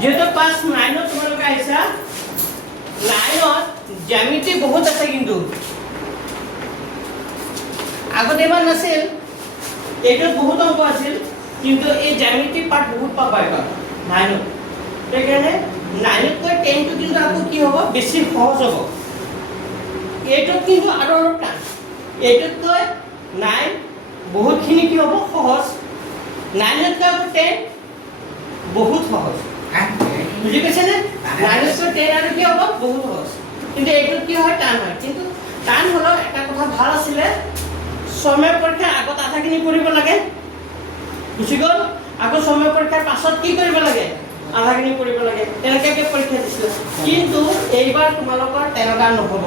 যেহেতু ক্লাস 9 তোমালোকে আহিছা 9 জ্যামিতি বহুত আছে কিন্তু আগতে ইমান নাছিল এইটোত বহুত অংক আছিল কিন্তু এই জ্যামিতি পাৰ্ট বহুত পাবা এবাৰ 9 সেইকাৰণে 9 কৈ 10 টো কিন্তু আকৌ কি হ'ব বেছি সহজ হ'ব এইটোত কিন্তু আৰু অলপ টান এইটোত কৈ 9 বহুতখিনি কি হ'ব সহজ 9 কৈ আকৌ 10 বহুত সহজ বুজি পাইছে নে 9 কৈ 10 আৰু কি হ'ব বহুত সহজ কিন্তু এইটোত কি হয় টান হয় কিন্তু টান হলো এটা কথা ভাল আছিলে সময় পৰীক্ষাৰ আগত আধাখিনি কৰিব লাগে বুজি গ'ল আকৌ সময় পৰীক্ষাৰ পাছত কি কৰিব লাগে আধাখিনি কৰিব লাগে তেনেকৈ পৰীক্ষা দিছিল কিন্তু এইবাৰ তোমালোকৰ তেনেকা নহ'ব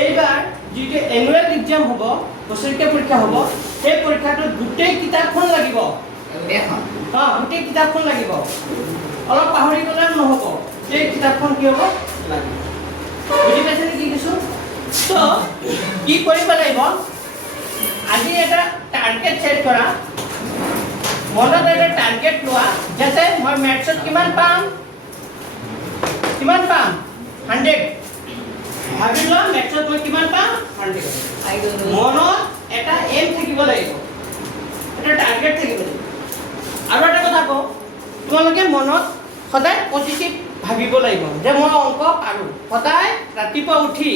এইবাৰ যিটো এনুৱেল এক্সাম হ'ব বছৰেকীয়া পৰীক্ষা হ'ব সেই পৰীক্ষাটোত গোটেই কিতাপখন লাগিব গোটেই কিতাপখন লাগিব অলপ পাহৰি গ'লে নহ'ব সেই কিতাপখন কি হ'ব লাগিব বুজি পাইছে নে কি কৈছোঁ তো কি কৰিব লাগিব আজি এটা টাৰ্গেট সেট কৰা মনত এটা টাৰ্গেট লোৱা যাতে মই মেথছত কিমান পাম 100 ভাবি লোৱা মেথছত মই কিমান পাম 100 মনত এটা এম থাকিব লাগিব এটা টাৰ্গেট থাকিব লাগিব আৰু এটা কথা কওঁ তোমালোকে মনত সদায় পজিটিভ ভাবিব লাগিব যে মই অংক পাৰোঁ সদায় ৰাতিপুৱা উঠি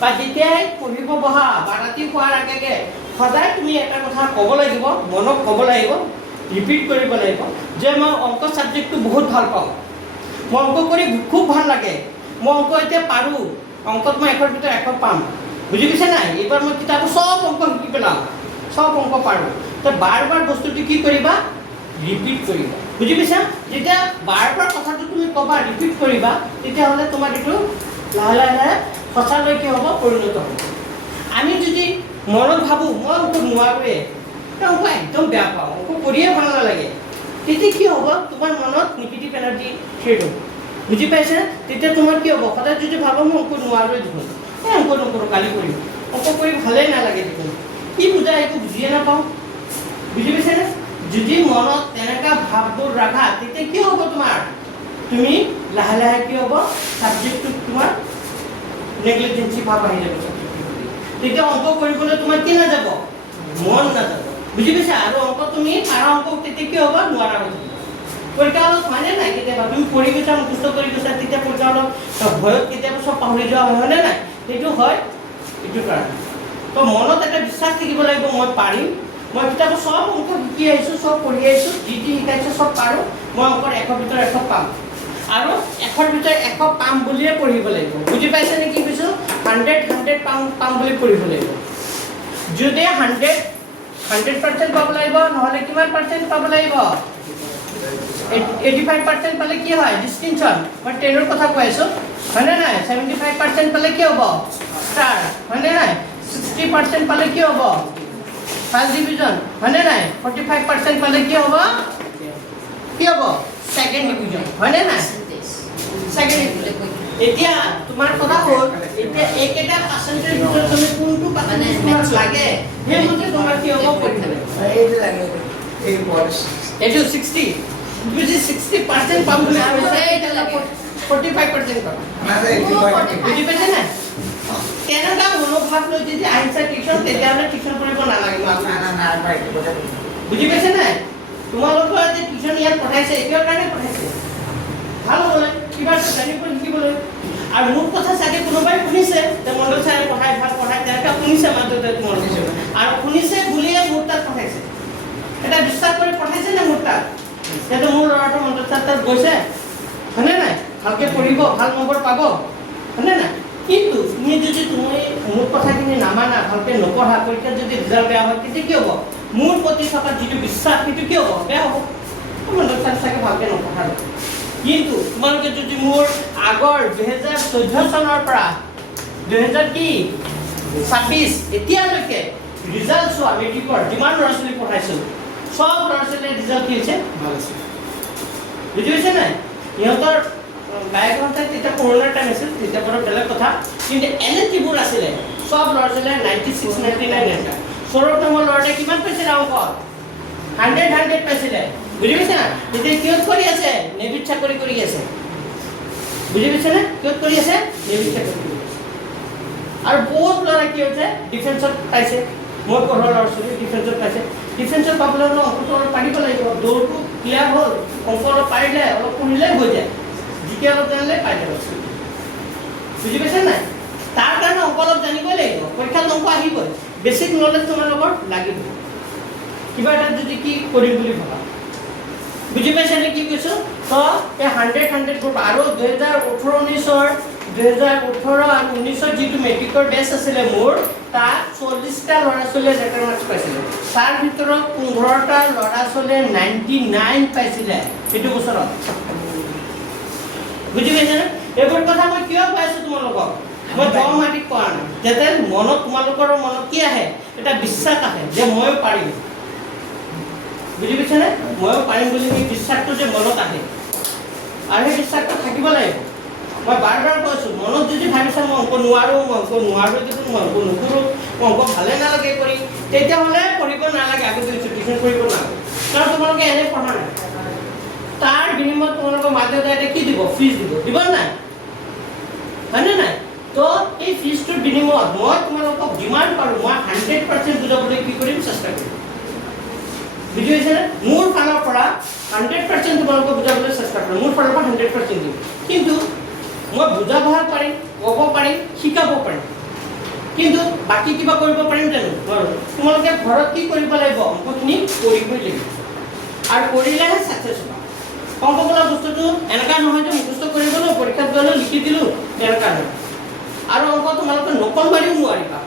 বা যেতিয়াই পঢ়িব বহা বা ৰাতি শোৱাৰ আগে সদায় তুমি এটা কথা ক'ব লাগিব মনক ক'ব লাগিব ৰিপিট কৰিব লাগিব যে মই অংক ছাবজেক্টটো বহুত ভাল পাওঁ মই অংক কৰি খুব ভাল লাগে মই অংক এতিয়া পাৰোঁ অংকত মই 100 ভিতৰত 100 পাম বুজি পাইছে নাই এইবাৰ মই কিতাপত চব অংক শিকি পেলাম চব অংক পাৰোঁ তো বাৰ বস্তুটো কি কৰিবা ৰিপিট কৰিবা বুজি পাইছা যেতিয়া বাৰ কথাটো তুমি ক'বা ৰিপিট কৰিবা তেতিয়াহ'লে তোমাৰ এইটো লাহে লাহে সঁচালৈ কি হ'ব পৰিণত হ'ব আমি যদি মনত ভাবোঁ মই অংক নোৱাৰোৱে অংক একদম বেয়া পাওঁ অংক কৰিয়ে ভাল নালাগে তেতিয়া কি হ'ব তোমাৰ মনত নিগেটিভ এনাৰ্জি ক্ৰিয়েট হ'ব বুজি পাইছে তেতিয়া তোমাৰ কি হ'ব সদায় যদি ভাবোঁ মই অংক নোৱাৰোৱে দেখোন এই অংক নকৰোঁ কালি কৰিম অংক কৰি ভালেই নালাগে দেখোন কি বুজাই একো বুজিয়ে নাপাওঁ বুজি পাইছেনে যদি মনত তেনেকুৱা ভাৱবোৰ ৰাখা তেতিয়া কি হ'ব তোমাৰ তুমি লাহে লাহে কি হ'ব ছাবজেক্টটোত তোমাৰ নেগলিজেঞ্চি ভাৱ আহি যাব তেতিয়া অংক কৰিবলৈ তোমাৰ কি নাযাব মন নাযাব বুজি পাইছা আৰু অংক তুমি পাৰা অংক তেতিয়া কি হ'ব নোৱাৰা হৈ যাব পৰীক্ষা অলপ মানে নাই কেতিয়াবা তুমি পঢ়ি গৈছা মুখস্থ কৰি গৈছা তেতিয়া পৰীক্ষা অলপ ভয়ত কেতিয়াবা চব পাহৰি যোৱা হয়নে নাই সেইটো হয় এইটো কাৰণে তো মনত এটা বিশ্বাস থাকিব লাগিব মই পাৰিম মই কিতাপত চব অংক শিকি আহিছোঁ চব পঢ়ি আহিছোঁ যি শিকাইছোঁ চব পাৰোঁ মই অংকৰ 100 ভিতৰত 100 পাম আৰু 100 ভিতৰত 100 পাম বুলিয়ে পঢ়িব লাগিব বুজি পাইছে নে কি কৈছোঁ 100 পাম বুলি পঢ়িব লাগিব যদি 100% পাব লাগিব নহ'লে কিমান পাৰ্চেণ্ট পাব লাগিব 85% পালে কি হয় ডিষ্টিংশ্যন মই 10ৰ কথা কৈ আছোঁ হয়নে নাই 75% পালে কি হ'ব ষ্টাৰ হয়নে নাই 60% পালে কি হ'ব ফাৰ্ষ্ট ডিভিজন হয়নে নাই 45% পালে কি হ'ব ছেকেণ্ড ডিভিজন হয়নে নাই ছেকেণ্ড ডিভিজন এতিয়া তোমাৰ কথা হ'ল এতিয়া এইকেইটা পাৰ্চেণ্টেজ ভিতৰত তুমি কোনটো পাৰ্চেণ্টেজ তোমাক লাগে সেই মতে তোমাৰ কি হ'ব এইটো লাগে এইটো 60 তুমি যদি 60% পাম বুলি কৈছা এইটো লাগে 45% পাম বুজি পাইছে নাই কেনেকুৱা মনোভাৱ লৈ যদি আহিছা টিউশ্যন তেতিয়াহ'লে টিউশ্যন কৰিব নালাগে বুজি পাইছে নাই তোমালোকৰ যে টিউশ্যন ইয়াত পঠাইছে কিহৰ কাৰণে পঠাইছে ভাল হ'বলৈ কিবা এটা জানিব শিকিবলৈ আৰু মোৰ কথা চাগে কোনোবাই শুনিছে যে মণ্ডল ছাৰে পঢ়াই ভাল পঢ়াই তেনেকৈ শুনিছে মাজতে মণ্ডল আৰু শুনিছে বুলিয়ে মোৰ তাত পঠাইছে এটা বিশ্বাস কৰি পঠাইছে নে মোৰ তাত সেইটো মোৰ ল'ৰাটো মণ্ডল ছাৰ তাত গৈছে হয়নে নাই ভালকৈ পঢ়িব ভাল নম্বৰ পাব হয়নে নাই কিন্তু তুমি যদি তুমি মোৰ কথাখিনি নামানা ভালকৈ নপঢ়া পৰীক্ষাত যদি ৰিজাল্ট বেয়া হয় তেতিয়া কি হ'ব মোৰ প্ৰতি থকা যিটো বিশ্বাস সেইটো কি হ'ব বেয়া হ'ব মণ্ডল ছাৰ চাগে ভালকৈ নপঢ়ালোঁ কিন্তু তোমালোকে যদি মোৰ আগৰ 2014 চনৰ পৰা 2026 এতিয়ালৈকে ৰিজাল্ট চোৱা মেট্ৰিকৰ যিমান ল'ৰা ছোৱালী পঢ়াইছোঁ সব ল'ৰা ছোৱালীৰ ৰিজাল্ট কি হৈছে ভাল আছে বুজি পাইছে নাই সিহঁতৰ বাইকখন তেতিয়া কৰোণাৰ টাইম আছিল তেতিয়া পৰা বেলেগ কথা কিন্তু এনে যিবোৰ আছিলে সব ল'ৰা ছোৱালীয়ে 96 99 সৌৰভ নামৰ ল'ৰাটোৱে কিমান পাইছিলে অংকত 100 পাইছিলে বুজি পাইছে না এতিয়া কিয়ত কৰি আছে নেভিত চাকৰি কৰি আছে বুজি পাইছে না কিয়ত কৰি আছে নেভিত চাকৰি কৰি আছে আৰু বহুত ল'ৰা কি হৈছে ডিফেন্সত পাইছে মোৰ পঢ়া ল'ৰা ছোৱালী ডিফেন্সত পাইছে ডিফেন্সত পাবলৈ হ'লে অংকটো অলপ পাৰিব লাগিব দৌৰটো ক্লিয়াৰ হ'ল অংক অলপ পাৰিলে অলপ পঢ়িলে হৈ যায় জিকে অলপ জানিলে পাই যাব বুজি পাইছে নাই তাৰ কাৰণে অংক অলপ জানিবই লাগিব পৰীক্ষাত অংক আহিবই বেছিক নলেজ তোমালোকৰ লাগিব কিবা এটা যদি কি কৰিম বুলি ভাবা বুজি পাইছে নে কি কৈছো তো এই 100 গ্ৰুপ আৰু 2018-19 2018 আৰু 19 যিটো মেট্ৰিকৰ বেচ আছিলে মোৰ তাত 40টা ল'ৰা ছোৱালীয়ে লেটাৰ মাৰ্কছ পাইছিলে তাৰ ভিতৰত 15টা ল'ৰা ছোৱালীয়ে 99 পাইছিলে সেইটো বছৰত বুজি পাইছে নে এইবোৰ কথা মই কিয় কৈ আছো তোমালোকক মই দম মাটি কোৱা নাই যাতে মনত তোমালোকৰ মনত কি আহে এটা বিশ্বাস আহে যে ময়ো পাৰিম বুজি পাইছে নে ময়ো পাৰিম বুলি কি বিশ্বাসটো যে মনত আহে আৰু সেই বিশ্বাসটো থাকিব লাগিব মই বাৰ কৈছোঁ মনত যদি ভাবিছা মই অংক নোৱাৰোঁ যদি মই অংক নকৰোঁ মই অংক ভালে নালাগে কৰি তেতিয়াহ'লে পঢ়িব নালাগে আগতে টিউশ্যন কৰিব নালাগে কাৰণ তোমালোকে এনে পঢ়া নাই তাৰ বিনিময়ত তোমালোকৰ মা দেউতাই এতিয়া কি দিব ফিজ দিব নাই হয়নে নাই তো এই ফিজটোৰ বিনিময়ত মই তোমালোকক যিমান পাৰোঁ মই 100% বুজাবলৈ কি কৰিম চেষ্টা কৰিম বুজি পাইছেনে মোৰ ফালৰ পৰা 100% তোমালোকক বুজাবলৈ চেষ্টা কৰিম মোৰ ফালৰ পৰা 100% দিম কিন্তু মই বুজাব পাৰিম ক'ব পাৰিম শিকাব পাৰিম কিন্তু বাকী কিবা কৰিব পাৰিম জানো তোমালোকে ঘৰত কি কৰিব লাগিব অংকখিনি কৰিবই লাগিব আৰু কৰিলেহে ছাকচেছ হ'ব অংক বোলা বস্তুটো এনেকুৱা নহয় যে মুখস্থ কৰি গ'লো পৰীক্ষাত গ'লো লিখি দিলোঁ এনেকুৱা নহয় আৰু অংক তোমালোকে নকল মাৰিও নোৱাৰিবা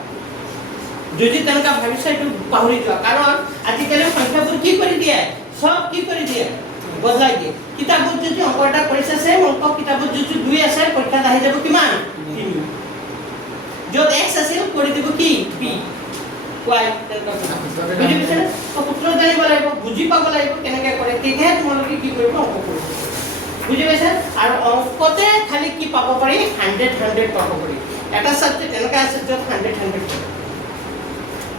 যদি তেনেকুৱা ভাবিছা এইটো পাহৰি যোৱা কাৰণ আজিকালি সংখ্যাবোৰ কি কৰি দিয়ে সব কি কৰি দিয়ে বদলাই দিয়ে কিতাপত যদি অংক এটা কৰিছে সেই অংক কিতাপত যদি 2 আছে পৰীক্ষাত আহি যাব কিমান 3 য'ত x আছিল কৰি দিব কি p y বুজি পাইছে সূত্ৰ জানিব লাগিব বুজি পাব লাগিব কেনেকৈ কৰে তেতিয়াহে তোমালোকে কি কৰিব অংক কৰিব বুজি পাইছে আৰু অংকতে খালি কি পাব পাৰি 100 পাব পাৰি এটা সাবজেক্ট এনেকুৱা আছে য'ত 100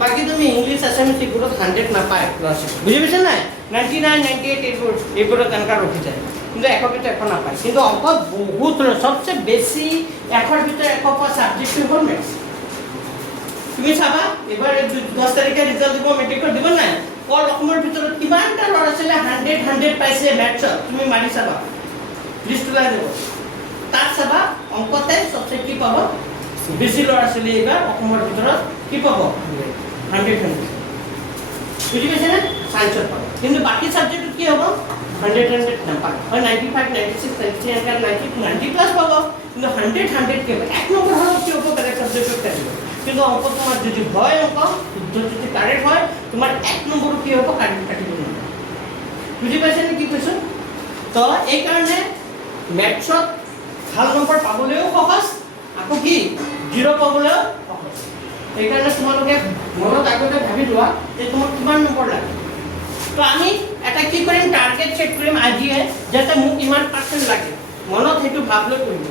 বাকি তুমি ইংলিশ আসামিজ এগুলো 100 নাপায় ক্লাস বুঝি পাইছে না 99 98 এগুলো তেনেকা ৰখি যায় কিন্তু একৰ ভিতৰত এখন নাপায় কিন্তু অংকত বহুত সবচেয়ে বেছি একৰ ভিতৰত এক পাৱা সাবজেক্ট হ'ল মেথছ তুমি চাবা এবাৰ 10 তাৰিখে ৰিজাল্ট দিব মেট্ৰিকৰ দিব না অল অসমৰ ভিতৰত কিমানটা ল'ৰা ছোৱালী 100 পাইছে মেথছত তুমি মাৰি চাবা লিষ্ট ওলাই যাব তাত চাবা অংকতে সবচেয়ে কি পাব বেছি ল'ৰা ছোৱালী এবাৰ অসমৰ ভিতৰত কি পাব 100 বুজি পাইছে না সায়েন্সত পাব কিন্তু বাকি সাবজেক্টত কি হ'ব 100 নাপায় হয় 95 96 97 90 প্লাস পাব কিন্তু 100 কে এক নম্বৰ হলো কি হ'ব বেলেগ সাবজেক্টত কাটিব কিন্তু অংক তোমাৰ যদি হয় অংক যদি কাৰেক্ট হয় তোমাৰ এক নম্বৰ কি হ'ব কাটিব নহয় বুজি পাইছে নে কি কৈছো তো এই কাৰণে ম্যাথছত ভাল নম্বৰ পাবলৈও সহজ আকৌ কি 0 পাবলৈও সহজ এইকাৰণে তোমালোকে মনত আগতে ভাবি লোৱা যে তোমাক কিমান নম্বৰ লাগে তো আমি এটা কি কৰিম টাৰ্গেট সেট কৰিম আজিয়ে যাতে মোক ইমান পাৰ্চেন্ট লাগে মনত হেতু ভাবলৈ কৰিম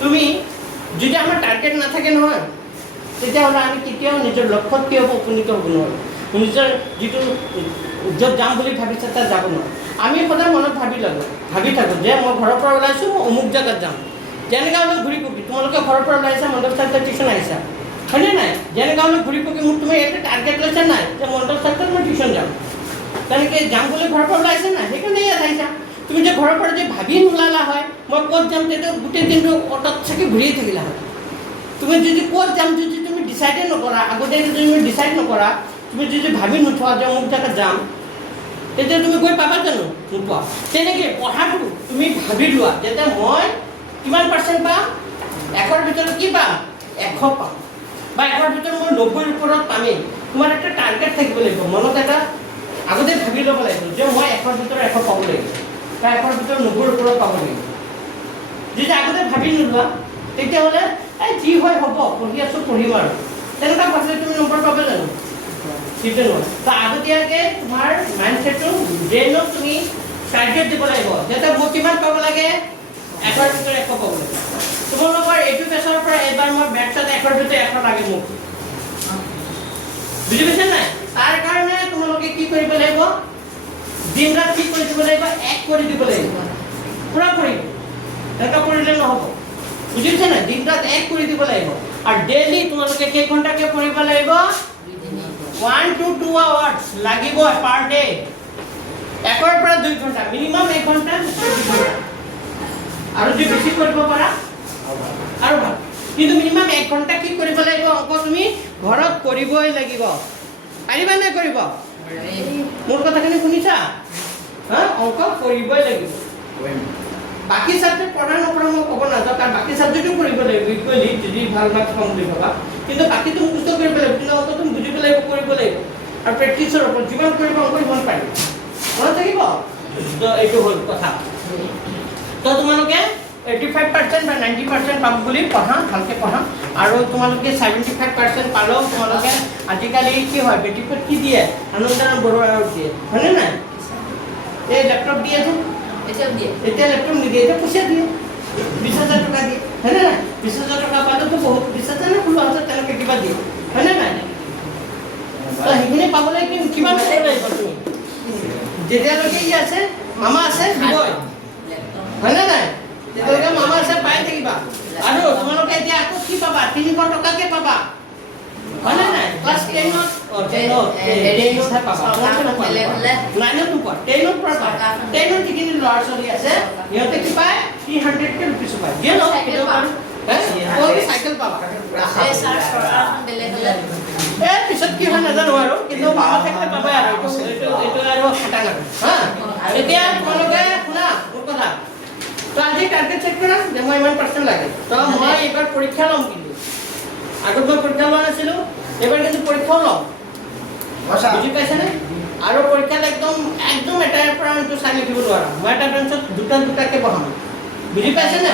তুমি যদি আমাৰ টাৰ্গেট নাথাকে নহয় তেতিয়াহ'লে আমি কেতিয়াও নিজৰ লক্ষ্যত কি হ'ব উপনীত হ'ব নোৱাৰোঁ নিজৰ যিটো য'ত যাম বুলি ভাবিছে তাত যাব নোৱাৰোঁ আমি সদায় মনত ভাবি থাকোঁ যে মই ঘৰৰ পৰা ওলাইছোঁ মই অমুক জেগাত যাম যেনেকৈ হ'লে ঘূৰি পকি তোমালোকে ঘৰৰ পৰা ওলাইছা মণ্ডল চাইডত টিউশ্যন আহিছা হয়নে নাই যেনেকৈ হ'লে ঘূৰি পকি মোক তুমি এটা টাৰ্গেট লৈছা নাই যে মণ্ডল চাইডত মই টিউশ্যন যাম তেনেকৈ যাম বুলি ঘৰৰ পৰা ওলাইছা নাই সেইকাৰণে ইয়াত আহিছা তুমি যে ঘৰৰ পৰা যে ভাবি নোলালা হয় মই ক'ত যাম তেতিয়া গোটেই দিনটো অটত চাকি ঘূৰিয়ে থাকিলা হয় তুমি যদি ক'ত যাম যদি তুমি ডিচাইডে নকৰা আগতে যদি তুমি ডিচাইড নকৰা তুমি যদি ভাবি নোথোৱা যে অমুক জেগাত যাম তেতিয়া তুমি গৈ পাবা জানো নোপোৱা তেনেকৈ পঢ়াটো তুমি ভাবি লোৱা যাতে মই কিমান পাৰ্চেণ্ট পাম 100ৰ ভিতৰত কি পাম 100 পাম বা 100ৰ ভিতৰত মই 90ৰ ওপৰত পামেই তোমাৰ এটা টাৰ্গেট থাকিব লাগিব মনত এটা আগতে ভাবি ল'ব লাগিব যে মই 100ৰ ভিতৰত 100 পাব লাগিব বা 100ৰ ভিতৰত 90ৰ ওপৰত পাব লাগিব যদি আগতে ভাবি নোলোৱা তেতিয়াহ'লে এই যি হয় হ'ব পঢ়ি আছোঁ পঢ়িম আৰু তেনেকুৱা ভাবিলে তুমি নম্বৰ পাবা জানো সেইটো নহয় তো আগতীয়াকৈ তোমাৰ মাইণ্ডছেটটো ব্ৰেইনত তুমি টাৰ্গেট দিব লাগিব যাতে মই কিমান পাব লাগে 100ৰ ভিতৰত 100 পাব লাগে তোমালোকৰ এইটো পেছৰ পৰা এবাৰ মই মেথছত 100ৰ ভিতৰত 100 লাগে মোক বুজি পাইছা নাই তাৰ কাৰণে তোমালোকে কি কৰিব লাগিব দিন ৰাত কি কৰি দিব লাগিব এক কৰি দিব লাগিব পুৰা কৰি এটা কৰিলে নহব বুজিছে না দিন ৰাত এক কৰি দিব লাগিব আৰু ডেইলি তোমালোকে কেই ঘণ্টাকে পঢ়িব লাগিব 1 to 2 hours লাগিব পাৰ ডে একৰ পৰা 2 ঘণ্টা মিনিমাম 1 ঘণ্টা আৰু যদি বেছি কৰিব পাৰা আৰু ভাল কিন্তু মিনিমাম 1 ঘণ্টা কি কৰিব লাগিব অংক তুমি ঘৰত কৰিবই লাগিব পাৰিবা নে কৰিব মোৰ কথাখিনি শুনিছা হা অংক কৰিবই লাগিব বাকি সাবজেক্ট পঢ়া নপঢ়া মই ক'ব নাযাওঁ কাৰণ বাকি সাবজেক্টও কৰিব লাগিব ইকুৱেলি যদি ভাল মাৰ্কছ কম দিব পাবা কিন্তু বাকিটো মুখস্থ কৰিব লাগিব কিন্তু অংকটো তুমি বুজিব লাগিব কৰিব লাগিব আৰু প্ৰেক্টিছৰ ওপৰত যিমান কৰিব অংক সিমান পাৰিব মনত থাকিব তো এইটো হ'ল কথা তো তোমালোকে 85% বা 90% পাব বুলি পঢ়া ভালকে পঢ়া আৰু তোমালোকে 75% পালেও তোমালোকে আজিকালি কি হয় বেটিকত কি দিয়ে আনন্দন বড়োৱাৰ দিয়ে হয়নে নাই এই ল্যাপটপ দিয়ে যে এতিয়া ল্যাপটপ নিদিয়ে এতিয়া পইচা দিয়ে 20000 টকা দিয়ে হয়নে নাই 20000 টকা পালে তো বহুত 20000 নে 16000 তেনেকে কিবা দিয়ে হয়নে নাই তো সেইখিনি পাবলৈ কিমান কৰিব লাগিব তুমি যেতিয়ালৈকে ই আছে মামা আছে দিবই হয়নে নাই যেতিয়ালৈকে মামা আছে পাই থাকিবা আৰু তোমালোকে এতিয়া আকৌ কি পাবা 300 টকাকে পাবা হয়নে নাই ক্লাছ 10 ত পাবা 9 ত 10 ত পাবা 10 ত যিখিনি ল'ৰা ছোৱালী আছে সিহঁতে কি পায় 300 কে ৰুপিছ পায় যে ন চাইকেল পাবা পিছত কি হয় নাজানো আৰু কিন্তু মামা থাকিলে পাবা আৰু এইটো আৰু খাটা নাগৰ হা এতিয়া তোমালোকে শুনা মোৰ কথা তো আজি টাৰ্গেট চেক কৰা যে মই ইমান পাৰ্চেণ্ট লাগে তো মই এইবাৰ পৰীক্ষা ল'ম কিন্তু আগত মই পৰীক্ষা লোৱা নাছিলোঁ এবাৰ কিন্তু পৰীক্ষাও ল'ম বুজি পাইছেনে আৰু পৰীক্ষাত একদম এটাৰ পৰা আনটো চাই লিখিব নোৱাৰা মই এটা বেঞ্চত দুটাকে বহাম বুজি পাইছেনে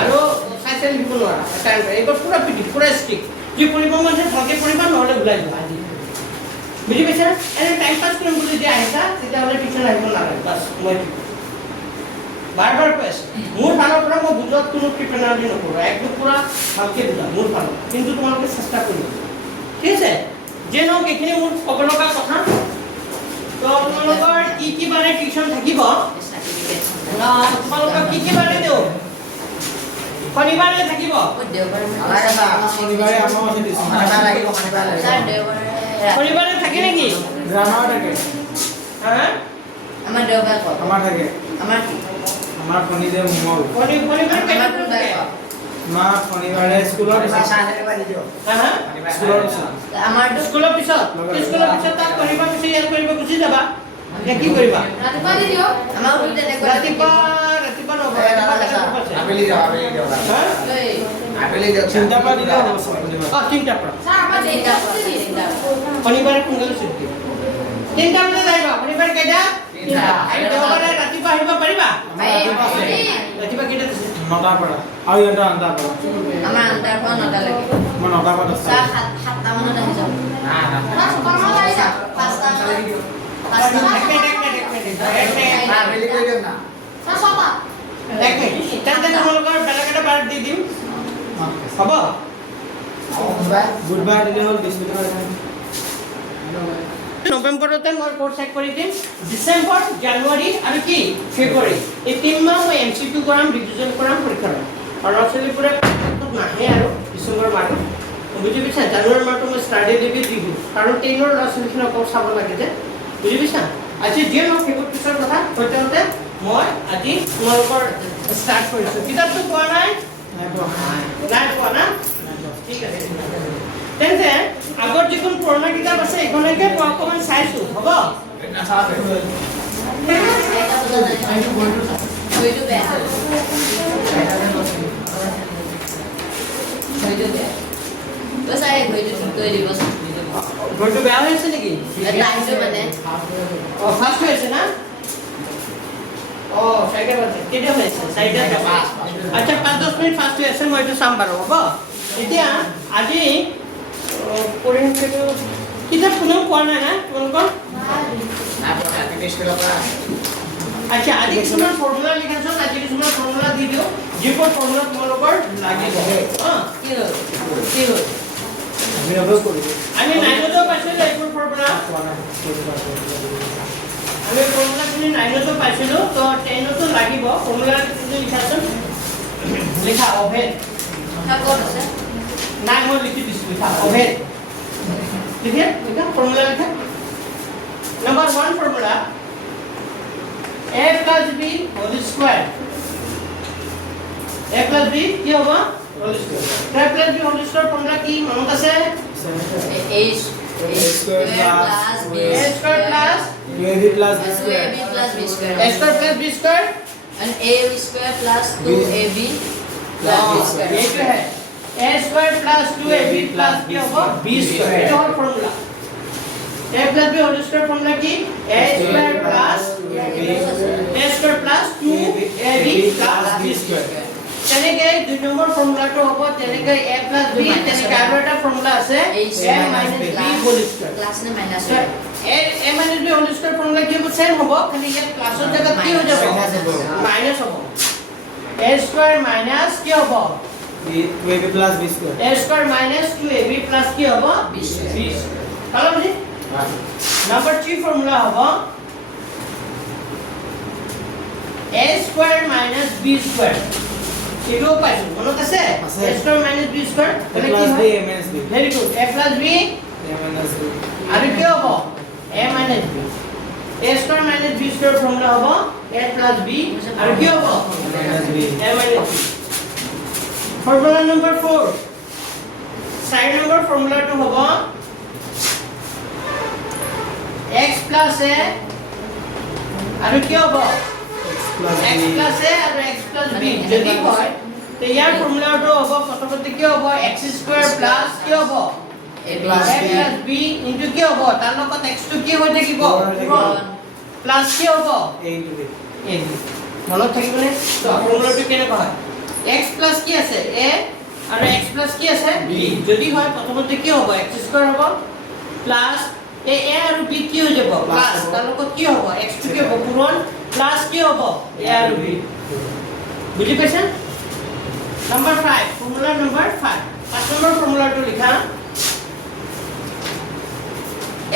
আৰু চাই লিখিব নোৱাৰা এইবাৰ পুৰা পিটি পুৰা ষ্টিক কি পঢ়িব মন আছে ভালকে পঢ়িবা নহ'লে ওলাই যোৱা আজি বুজি পাইছা এনে টাইম পাছ কৰিম বুলি যদি আহিছা তেতিয়াহ'লে টিউশ্যন আহিব নালাগে বাছ মই বাৰ কৈ আছোঁ মোৰ ফালৰ পৰা মই বুজোৱাত কোনো প্ৰিপেয়াৰি নকৰোঁ একদম পুৰা ভালকে বুজা মোৰ ফালৰ কিন্তু তোমালোকে চেষ্টা কৰিবা ঠিক আছে যে নহওক এইখিনি মোৰ ক'ব লগা কথা তো তোমালোকৰ কি বাৰে টিউশ্যন থাকিব তোমালোকক কি বাৰে দিওঁ শনিবাৰে থাকিব শনিবাৰে থাকে নেকি গ্ৰামাৰ থাকে আমাৰ দেওবাৰ ক'ত আমাৰ থাকে আমাৰ কি আমাৰ শনিদেৱ মঙ্গল শনিবাৰে কেইটাত থাকে আমাৰ শনিবাৰে স্কুলৰ আমাৰটো স্কুলৰ পিছত তাত পঢ়িবা পিছত ইয়াত কৰিব গুচি যাবা এতিয়া কি কৰিবা ৰাতিপুৱা দি দিও আমাৰটো তেনেকৈ ৰাতিপুৱা নহয় আবেলি যাওঁ চিন্তা পৰা দিলে হ'ব তিনিটাৰ পৰা চাহ শনিবাৰে সোনকালে ছুটি 3টা বজাত আহিবা শনিবাৰে কেইটা আৰু দেওবাৰে ৰাতিপুৱা আহিব পাৰিবা ৰাতিপুৱা কেইটাত আছে 9টাৰ পৰা আৰু এটা 9টাৰ পৰা আমাৰ 9টাৰ পৰা 9টা লৈকে মই 9টাৰ পৰা 10টা চাহ 7টা মানত আহি যাম তোমালোকৰ বেলেগ এটা বাৰ দি দিম হ'ব বুধবাৰ দিলে হ'ল বৃহস্পতিবাৰ নৱেম্বৰতে মই কোৰ্চ চেক কৰি দিম ডিচেম্বৰ জানুৱাৰী আৰু কি ফেব্ৰুৱাৰী এই 3 মাহ মই MCQ কৰাম ৰিভিজন কৰাম পৰীক্ষা ল'ম আৰু ল'ৰা ছোৱালীবোৰে নাহে আৰু ডিচেম্বৰ মাহটো বুজি পাইছা জানুৱাৰী মাহটো মই ষ্টাডি লিভ দি দিওঁ কাৰণ 10ৰ ল'ৰা ছোৱালীখিনি অকল চাব লাগে যে বুজি পাইছা আজি যিয়ে নহওক সেইবোৰ পিছৰ কথা সৈতে মই আজি তোমালোকৰ ষ্টাৰ্ট কৰিছোঁ কিতাপটো পোৱা নাই পোৱা না ঠিক আছে তেন্তে আগৰ যিখন পুৰণা কিতাপ আছে এইখনকে অকণমান চাইছোঁ হ'ব ঘৰটো বেয়া হৈ আছে নেকি ফাৰ্ষ্ট হৈ আছে না চাৰিটা বাজে কেতিয়া হৈ আছে চাৰিটা আচ্ছা 5-10 মিনিট ফাৰ্ষ্ট হৈ আছে মই এইটো চাম বাৰু হ'ব এতিয়া আজি কিতাপ কোনেও পোৱা নাই না তোমালোকৰ আচ্ছা আজি কিছুমান ফৰ্মুলা লিখাচোন আজি কিছুমান ফৰ্মুলা দি দিওঁ যিবোৰ ফৰ্মুলা তোমালোকৰ লাগিব আমি 9ত পাইছিলোঁ এইবোৰ ফৰ্মুলা আমি ফৰ্মুলাখিনি 9তো পাইছিলো তো 10তো লাগিব ফৰ্মুলাখিনি লিখাচোন লিখা অভেদ ক'ত আছে নাই মই লিখি দিছো লিখা অভেদ লিখে লিখা ফৰ্মুলা লিখা number 1 formula a plus b whole square a plus b কি হবে whole square a plus b whole square formula কি মনত আছে a square plus b a square plus 2ab plus b square. 2ab plus b square a square plus b square and a square plus 2ab plus b square ये जो है a square plus 2ab plus क्या होगा b square ये और formula a plus b whole square formula की a square plus 2ab plus b square তেনেকে দুই নম্বৰ ফৰ্মুলাটো হ'ব তেনেকে a plus b তেনেকে আৰু এটা ফৰ্মুলা আছে a minus b whole square plus ne minus a minus b whole square formula কি হ'ব সেম হ'ব খালি ইয়াত ক্লাছৰ জায়গাত কি হৈ যাব মাইনাস হ'ব a square minus কি হ'ব 2ab plus b square. a square minus 2ab plus কি হ'ব b square b ভালো বুঝি নাম্বার 3 ফর্মুলা হবে a square minus b square এটো পাইছো মনত আছে a square minus b square a তাহলে কি plus b হয় a minus b. Very good a plus b a minus b. আর কি হবে a minus b a square minus b square formula হবে a plus b আর কি হবে a minus b. a minus b formula number 4 side number ফর্মুলাটো হবে x plus a আৰু কি হ'ব plus x b. plus a আৰু x plus b যদি হয় তে ইয়াৰ ফৰ্মুলাটো হ'ব প্ৰথমতে কি হ'ব x square plus কি হ'ব a a plus plus b into কি হ'ব তাৰ লগত x টো কি হৈ থাকিব প্লাস কি হ'ব a into b. a মনত থাকিবনে তো ফৰ্মুলাটো কেনেকুৱা হয় x plus কি আছে a আৰু x plus কি আছে b যদি হয় প্ৰথমতে কি হ'ব x square হ'ব প্লাস a আৰু b কি হৈ যাব প্লাস তাৰ লগত কি হ'ব x টো কি হ'ব পূৰণ প্লাস কি হ'ব a আৰু b বুজি পাইছেন নাম্বার 5 ফর্মুলা নাম্বার 5 পাঁচ নম্বর ফর্মুলাটো লিখা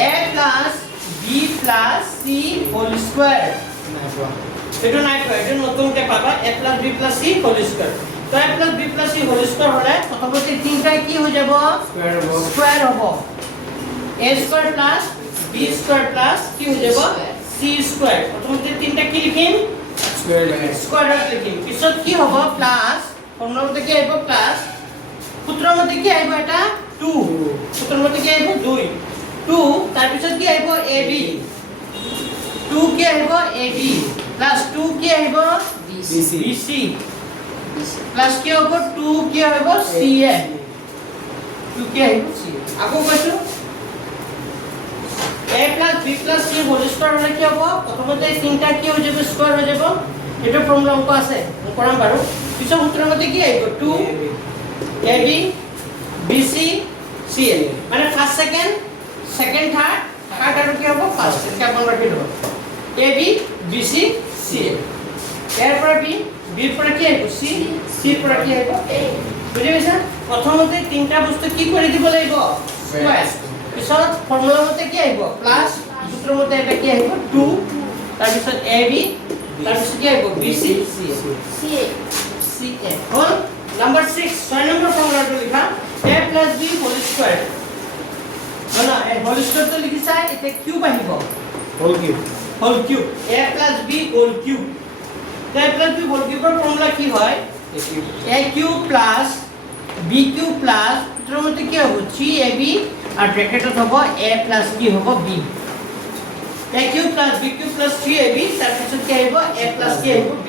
a plus b plus c whole square এটা নাই কয় এটা নতুনকে পাবা a plus b plus c whole square তো a plus b plus c whole square হলে প্রথমতে তিনটা কি হৈ যাব Square হ'ব. স্কয়ার হ'ব a square plus b square plus কি হৈ যাব c square প্রথমতে তিনটা কি লিখিম square limit. স্কয়ার লিখিম পিছত কি হ'ব প্লাস ফর্মুলার মধ্যে কি আইব প্লাস সূত্রের মধ্যে কি আইব এটা 2 সূত্রের মধ্যে কি আইব 2 2 তার পিছত কি আইব ab 2 কি আইব ab প্লাস 2 কি আইব bc. bc প্লাস কি হবো 2 কি হবো ca 2 কি আইব ca আকো কইছো a plus b plus c whole square হলে কি হবো প্রথমতে তিনটা কি হয়ে যাবে স্কয়ার হয়ে যাব এটা ফর্মুলা অঙ্ক আছে করম পারো পিছন সূত্রের মধ্যে কি আইব 2 ab bc ca মানে ফার্স্ট সেকেন্ড থার্ড আর কি হবো ফার্স্ট এটা আমরা কি দেব ab bc ca এরপর b b পরে কি আইব c c পরে কি আইব a বুঝে গেছ প্রথমতে তিনটা বস্তু কি করে দিব লাগিব স্কয়ার পিছত ফর্মুলার মধ্যে কি আইব প্লাস সূত্রের মধ্যে এটা কি আইব 2 তার পিছত ab তার পিছত কি আইব bc ca ca হল নাম্বার 6 6 নম্বর ফর্মুলাটো লিখা a plus b whole square মানে এই হোল স্কয়ার তো লিখিছা এটা কিউব আহিব whole cube. Whole cube a plus b whole cube a plus b whole কিউবের ফর্মুলা কি হয় a cube. a cube plus b cube plus সূত্রের মধ্যে কি হবে 3ab আর ব্র্যাকেটত হবে a plus কি হবে b a cube plus b cube plus 3ab তার পিছত কি আহিব a plus কি আহিব b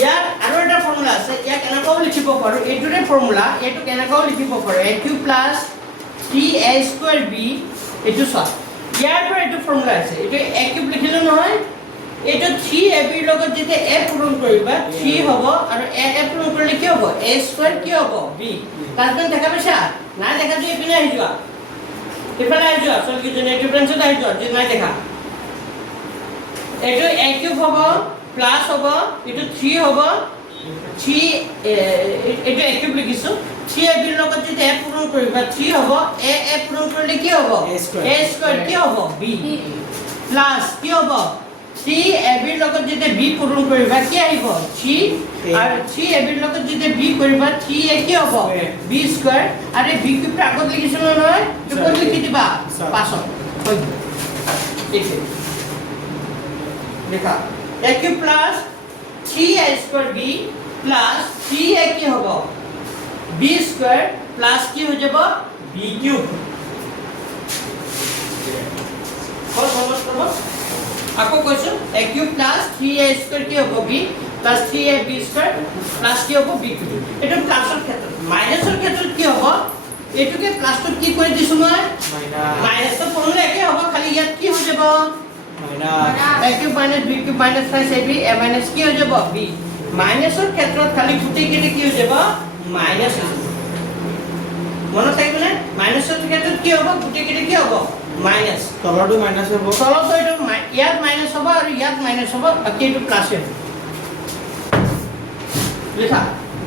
ইয়াৰ আৰু এটা ফৰ্মুলা আছে ইয়াক কেনেকৈ লিখিব পাৰো এইটোৰে ফৰ্মুলা এইটো কেনেকৈ লিখিব পাৰো a cube plus 3a square b এইটো সব ইয়াৰ পৰা এইটো ফৰ্মুলা আছে এইটো a cube লিখিলো নহয় এইটো 3ab ৰ লগত যেতিয়া a পূৰণ কৰিবা 3 হ'ব আৰু a পূৰণ কৰিলে কি হ'ব a স্কয়াৰ কি হ'ব b কাৰণ দেখা পাইছা না দেখা যে এপিনে আহি যোৱা এফালে আহি যোৱা সব কি জেনেটিভ ব্ৰাঞ্চত আহি যোৱা যে নাই দেখা এইটো a কিউব হ'ব প্লাস হ'ব এইটো 3 হ'ব 3 এইটো a কিউব লিখিছো 3ab ৰ লগত যেতিয়া a পূৰণ কৰিবা 3 হ'ব a পূৰণ কৰিলে কি হ'ব a square. a স্কয়াৰ কি হ'ব b প্লাস কি হ'ব সি এবিৰ লগত যেতিয়া বি পূৰণ কৰিবা কি আহিব সি আৰু সি এবিৰ লগত যেতিয়া বি কৰিবা সি কি হ'ব বি স্কয়াৰ আৰু বি কিউব আগত লিখিছিল নহয় তো ক'ত লিখি দিবা পাছত হৈ গ'ল ঠিক আছে লিখা a cube plus 3a square b plus 3a কি হ'ব b স্কয়ার প্লাস কি হৈ যাব b কিউব কল সমাজ কৰব আকৌ কৈছো a cube plus 3a square কি হ'ব b plus 3ab square plus কি হ'ব b কিউব এটা প্লাসৰ ক্ষেত্ৰত মাইনাসৰ ক্ষেত্ৰত কি হ'ব এটুকে প্লাসটো কি কৰি দিছো মই মাইনাস তো ফৰ্মুলা একে হ'ব খালি ইয়াত কি হৈ যাব a cube minus b cube minus 5ab a minus কি হৈ যাব b মাইনাসৰ ক্ষেত্ৰত খালি গুটেই কেনে কি হৈ যাব মাইনাস হৈ যাব মনত থাকিবনে মাইনাসৰ ক্ষেত্ৰত কি হ'ব গুটেই কেনে কি হ'ব মাইনাস তলটো মাইনাস হ'ব তলটো এটা ইয়াত মাইনাস হ'ব আৰু ইয়াত মাইনাস হ'ব বাকি এটো প্লাস হ'ব লিখা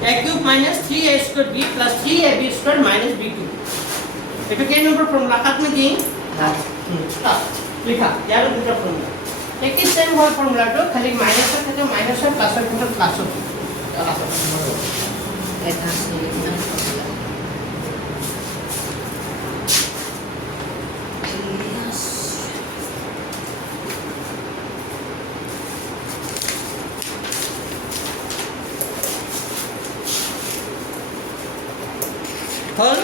a cube minus 3a square b plus 3ab square minus b cube এটো কেই নম্বৰ ফৰ্মুলা কাট নেকি লিখা ইয়াৰ দুটা ফৰ্মুলা একই সেম হয় ফৰ্মুলাটো খালি মাইনাসৰ ক্ষেত্ৰত মাইনাসৰ প্লাসৰ ক্ষেত্ৰত প্লাসৰ এটা সিলিকন ফৰ্মুলা হল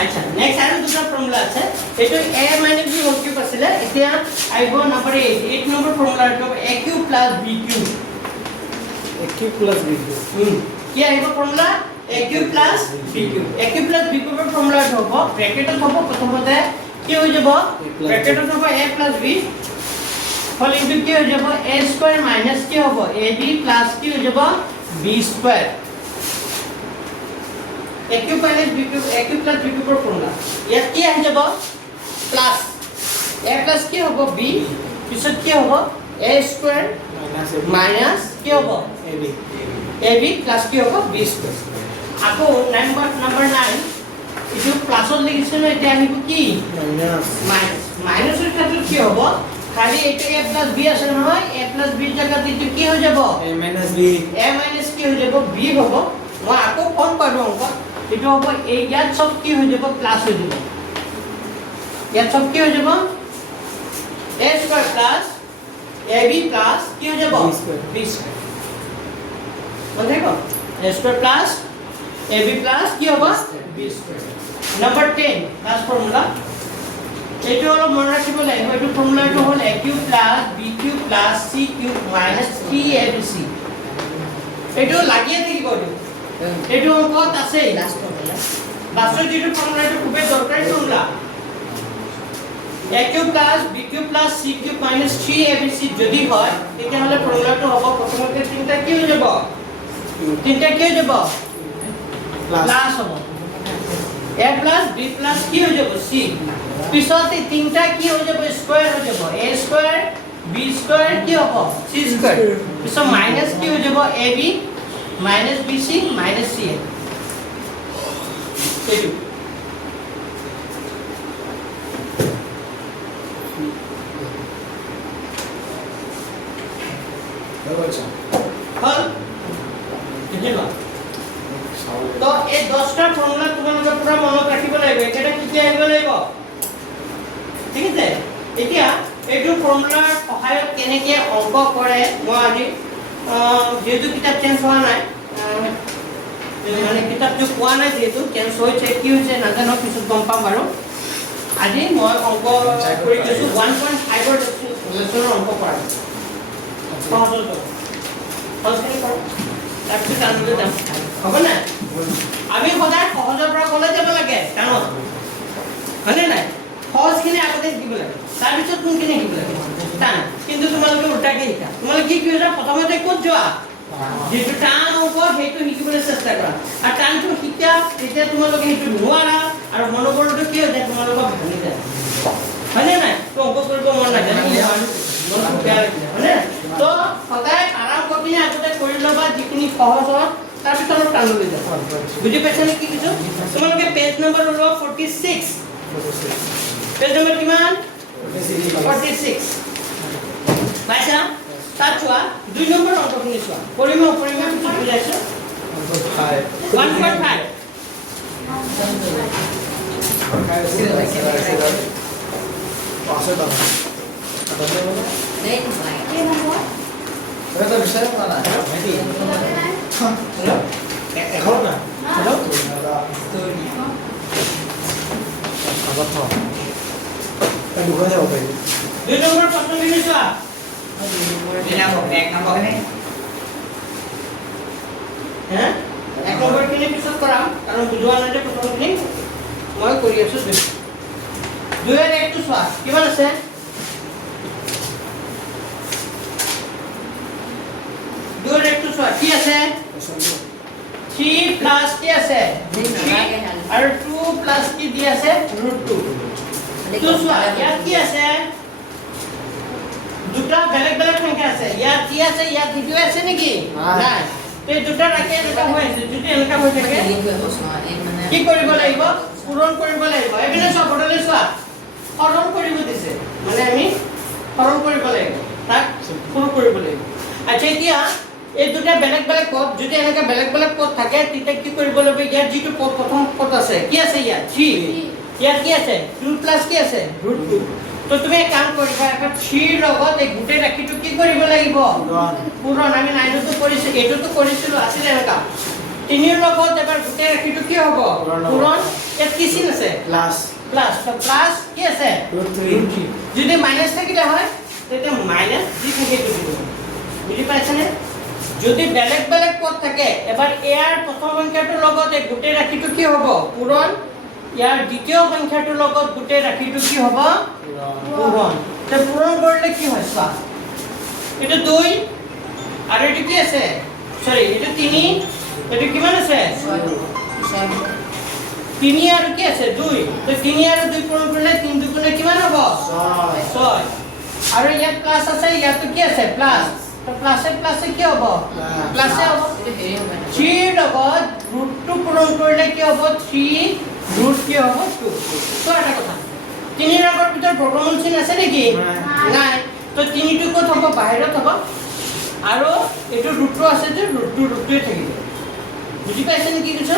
আচ্ছা নেক্সট আৰু দুটা ফৰ্মুলা আছে এটো a minus b whole cube আছিল এতিয়া আইব নম্বৰ 8 নম্বৰ ফৰ্মুলাটো a cube plus b cube a cube plus b cube কি আহিব formula a cube plus b cube a cube plus b কিউবৰ ফৰ্মুলাটো হ'ব ব্ৰেকেটত হ'ব প্ৰথমতে কি হৈ যাব ব্ৰেকেটত হ'ব a plus b hall into কি হৈ যাব a স্কয়ার মাইনাস কি হ'ব ab প্লাস কি হৈ যাব b square a cube minus b cube a cube plus b কিউবৰ ফৰ্মুলা ইয়াত কি আহি যাব প্লাস a প্লাস কি হ'ব b পিছত কি হ'ব a স্কয়ার মাইনাস কি হ'ব ab ab প্লাস কি হ'ব b স্কয়ার আকৌ নাম্বার 9 ইটো প্লাসত লিখিছিল এতিয়া আহিব কি মাইনাস মাইনাস মাইনাসৰ ক্ষেত্ৰত কি হ'ব খালি এটো a প্লাস b আছে নহয় a প্লাস b জায়গাত ইটো কি হৈ যাব a minus b a minus কি হৈ যাব b হ'ব মই আকৌ কম পাৰো অংক এটো হ'ব এই ইয়াত সব কি হৈ যাব প্লাস হৈ যাব ইয়াত সব কি হৈ যাব a square plus ab plus কি হৈ যাব b স্কয়ার মনে দেখো a square plus ab plus কি হ'ব b square number 10 last formula এটো হলো মনে রাখিব লাগিব এটো ফর্মুলাটো হল a cube plus b cube plus c cube minus 3abc এটো লাগিয়ে থাকিব এটো অঙ্কত আছে লাস্ট ফর্মুলা লাস্টের যেটো ফর্মুলাটো খুব দরকারি formula a cube plus b cube plus c cube minus 3abc যদি হয় তেতিয়াহলে ফর্মুলাটো হ'ব প্ৰথমতে তিনটা কি হৈ যাব তিনটা কি হৈ যাব প্লাস হ'ব a প্লাস b প্লাস কি হৈ যাব c পিছতে তিনটা কি হৈ যাব স্কয়ার হৈ যাব a স্কয়ার b স্কয়ার কি হ'ব c স্কয়ার পিছত মাইনাস কি হৈ যাব ab minus bc minus ca এটো হল বুঝিলা তো এই 10টা ফর্মুলা তোমালোকে পুরা মনত ৰাখিব লাগিব এটা কি আহিব লাগিব ঠিক আছে এতিয়া এইটো ফৰ্মুলাৰ সহায়ত কেনেকৈ অংক কৰে মই আজি যেহেতু কিতাপ চেঞ্জ হোৱা নাই মানে কিতাপটো পোৱা নাই যেহেতু চেঞ্জ হৈছে কি হৈছে নাজানো পিছত গম পাম বাৰু আজি মই অংক কৰি দিছোঁ 1.5 ৰ লেচনৰ অংক কৰা সহজখিনি কৰক তাৰপিছত কামলৈ যাম হ'ব নাই আমি সদায় সহজৰ পৰা ক'লৈ যাব লাগে কামত হয়নে নাই সহজখিনি আগতে শিকিব লাগে তাৰপিছত কোনখিনি শিকিব লাগে টান কিন্তু তোমালোকে উল্টাকে শিকা তোমালোকে কি কৰিবা প্ৰথমতে ক'ত যোৱা যেটো টান হ'ব সেইটো শিকিবলৈ চেষ্টা কৰা আৰু টানটো শিকা তেতিয়া তোমালোকে সেইটো নোৱাৰা আৰু মনোবলটো কি হৈ যায় তোমালোকৰ ভাঙি যায় হয়নে নাই তো অংক কৰিব মন নাযায় মনটো বেয়া লাগি যায় হয়নে তো সদায় আৰাম কৰি আগতে কৰি ল'বা যিখিনি সহজ হয় তাৰপিছত অলপ টান লৈ যাবা বুজি পাইছা নে কি কিছু তোমালোকে পেজ নম্বৰ ওলোৱা 46 পেজ নম্বৰ কিমান 46 পাইছা তাত চোৱা 2 নম্বৰ অংকখিনি চোৱা পৰিমাণ কি বুজাইছো 1.5 এখন না হেল্ল' 2 নম্বৰ প্ৰশ্নখিনি চোৱা হে 1 নম্বৰখিনি পিছত কৰাম কাৰণ বুজোৱা নাই যে প্ৰথমখিনি মই কৰি আছো 2 ৰ 1 টো চোৱা কিমান আছে 2 ৰ 1 টো চোৱা কি আছে 3 প্লাস কি আছে আৰু 2 প্লাস কি দি আছে √2 তো চোৱা ইয়াত কি আছে দুটা বেলেগ বেলেগ সংখ্যা আছে ইয়াত কি আছে ইয়াত দ্বিতীয় আছে নেকি নাই তে দুটা ৰাখে দুটা হৈ আছে যদি এনেকা হৈ থাকে কি কৰিব লাগিব পূৰণ কৰিব লাগিব এবিনে সব বদলে চোৱা হৰণ কৰিব দিছে মানে আমি হৰণ কৰিব লাগিব তাক পূৰণ কৰিব লাগিব আচ্ছা এতিয়া এই দুটা বেলেগ বেলেগ পদ যদি এনেকা বেলেগ বেলেগ পদ থাকে তেতিয়া কি কৰিব লাগিব ইয়াত যিটো পদ প্ৰথম পদ আছে কি আছে ইয়াত 3 ইয়াত কি আছে 2 প্লাস কি আছে √2 তো তুমি এক কাম কৰিবা এটা 3 লগত এই গুটে ৰাখিটো কি কৰিব লাগিব পূৰণ আমি 9 তো কৰিছে এটো তো কৰিছিলো আছিল এনেকা 3 ৰ লগত এবাৰ গুটে ৰাখিটো কি হ'ব পূৰণ ইয়াত কি চিন আছে প্লাস তো প্লাস কি আছে √3 যদি মাইনাস থাকিলে হয় তেতিয়া মাইনাস দি থাকে দিব বুজি পাইছানে যদি বেলেগ বেলেগ পদ থাকে এবাৰ এয়াৰ প্ৰথম সংখ্যাটোৰ লগত এই গুটে ৰাখিটো কি হ'ব পূৰণ ইয়াৰ দ্বিতীয় সংখ্যাটোৰ লগত গুটে ৰাখিটো কি হ'ব পূৰণ তে পূৰণ কৰিলে কি হয় চোৱা এটা 2 আৰু এটা কি আছে সৰি এটা 3 এটা কিমান আছে 3 আৰু কি আছে 2 তো 3 আৰু 2 পূৰণ কৰিলে 3 দুগুণে কিমান হ'ব 6 আৰু ইয়াত প্লাস আছে ইয়াত কি আছে প্লাস তো প্লাসে কি হ'ব প্লাসে হ'ব 3 লগত √2 পূৰণ কৰিলে কি হ'ব 3 √2 কি হ'ব 2 তো এটা কথা 3 ৰ আগৰ ভিতৰত বৰ্গমূল চিন আছে নেকি নাই তো 3 টো ক'ত হ'ব বাহিৰত হ'ব আৰু এটো √2 আছে যে √2 থাকিব বুজি পাইছে নেকি কিছু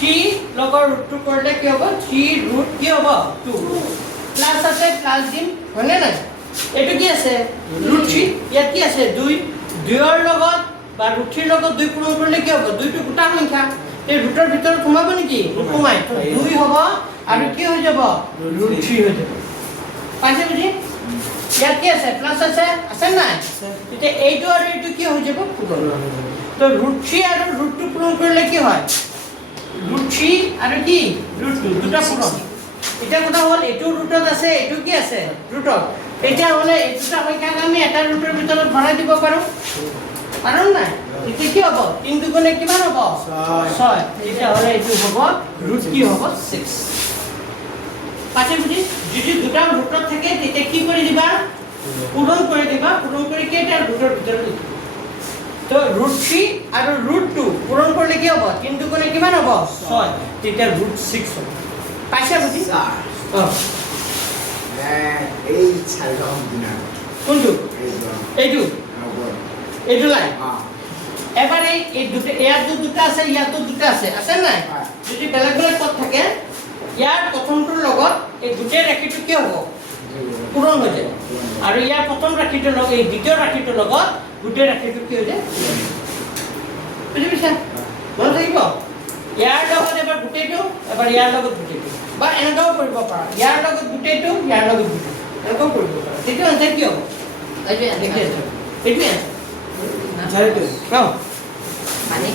3 লগৰ √2 কৰিলে কি হ'ব 3 √2 কি হ'ব 2 প্লাস আছে প্লাস দিম হয়নে নাই এটো কি আছে √3 ইয়াত কি আছে 2 ৰ লগত বা √3 ৰ লগত 2 পূৰণ কৰিলে কি হ'ব 2 টো গোটা সংখ্যা এই ৰুটৰ ভিতৰত সোমাব নেকি সোমাই 2 হ'ব আৰু কি হৈ যাব √3 হৈ যাব পাইছে বুজি ইয়াত কি আছে প্লাস আছে নাই তেতিয়া এইটো আৰু এইটো কি হৈ যাব পূৰণ তো √3 আৰু √2 পূৰণ কৰিলে কি হয় √3 আৰু কি √2 দুটা পূৰণ এটা কথা হ'ল এটো ৰুটত আছে এটো কি আছে ৰুটত এতিয়া হলে এটা সংখ্যাক আমি এটা ৰুটৰ ভিতৰত ভৰাই দিব পাৰো পাৰো নাই এতিয়া কি হ'ব 3 দুগুণে কিমান হ'ব 6 এতিয়া হলে এটো হ'ব ৰুট কি হ'ব 6 পাছে বুজি যদি দুটা ৰুটত থাকে তেতিয়া কি কৰি দিবা পূৰণ কৰি দিবা পূৰণ কৰি কেইটা ৰুটৰ ভিতৰত লিখিবা তো √3 আৰু √2 পূৰণ কৰিলে কি হ'ব 3 দুগুণে কিমান হ'ব 6 তেতিয়া √6 হ'ব পাইছা বুজি এই চাৰিটা দিনা কোনটো এইটো এইটো লাইন হ্যাঁ এবাৰ এই দুটা ইয়াত দুটা আছে ইয়াতো দুটা আছে নাই যদি বেলেগ বেলেগ পদ থাকে ইয়াৰ প্ৰথমটোৰ লগত এই দুটা ৰাশিটো কি হ'ব পূৰণ হৈ যায় আৰু ইয়াৰ প্ৰথম ৰাশিটোৰ লগত এই দ্বিতীয় ৰাশিটোৰ লগত দুটা ৰাশিটো কি হৈ যায় বুজি পাইছা মনত থাকিব ইয়াৰ লগত এবাৰ গোটেইটো এবাৰ ইয়াৰ লগত গোটেইটো বা এনেকাও কৰিব পাৰা ইয়াৰ লগত গোটেইটো ইয়াৰ লগত গোটেইটো এনেকাও কৰিব পাৰা তেতিয়া আনসাৰ কি হ'ব দেখি আছো এইটোৱে চাৰিটো পানী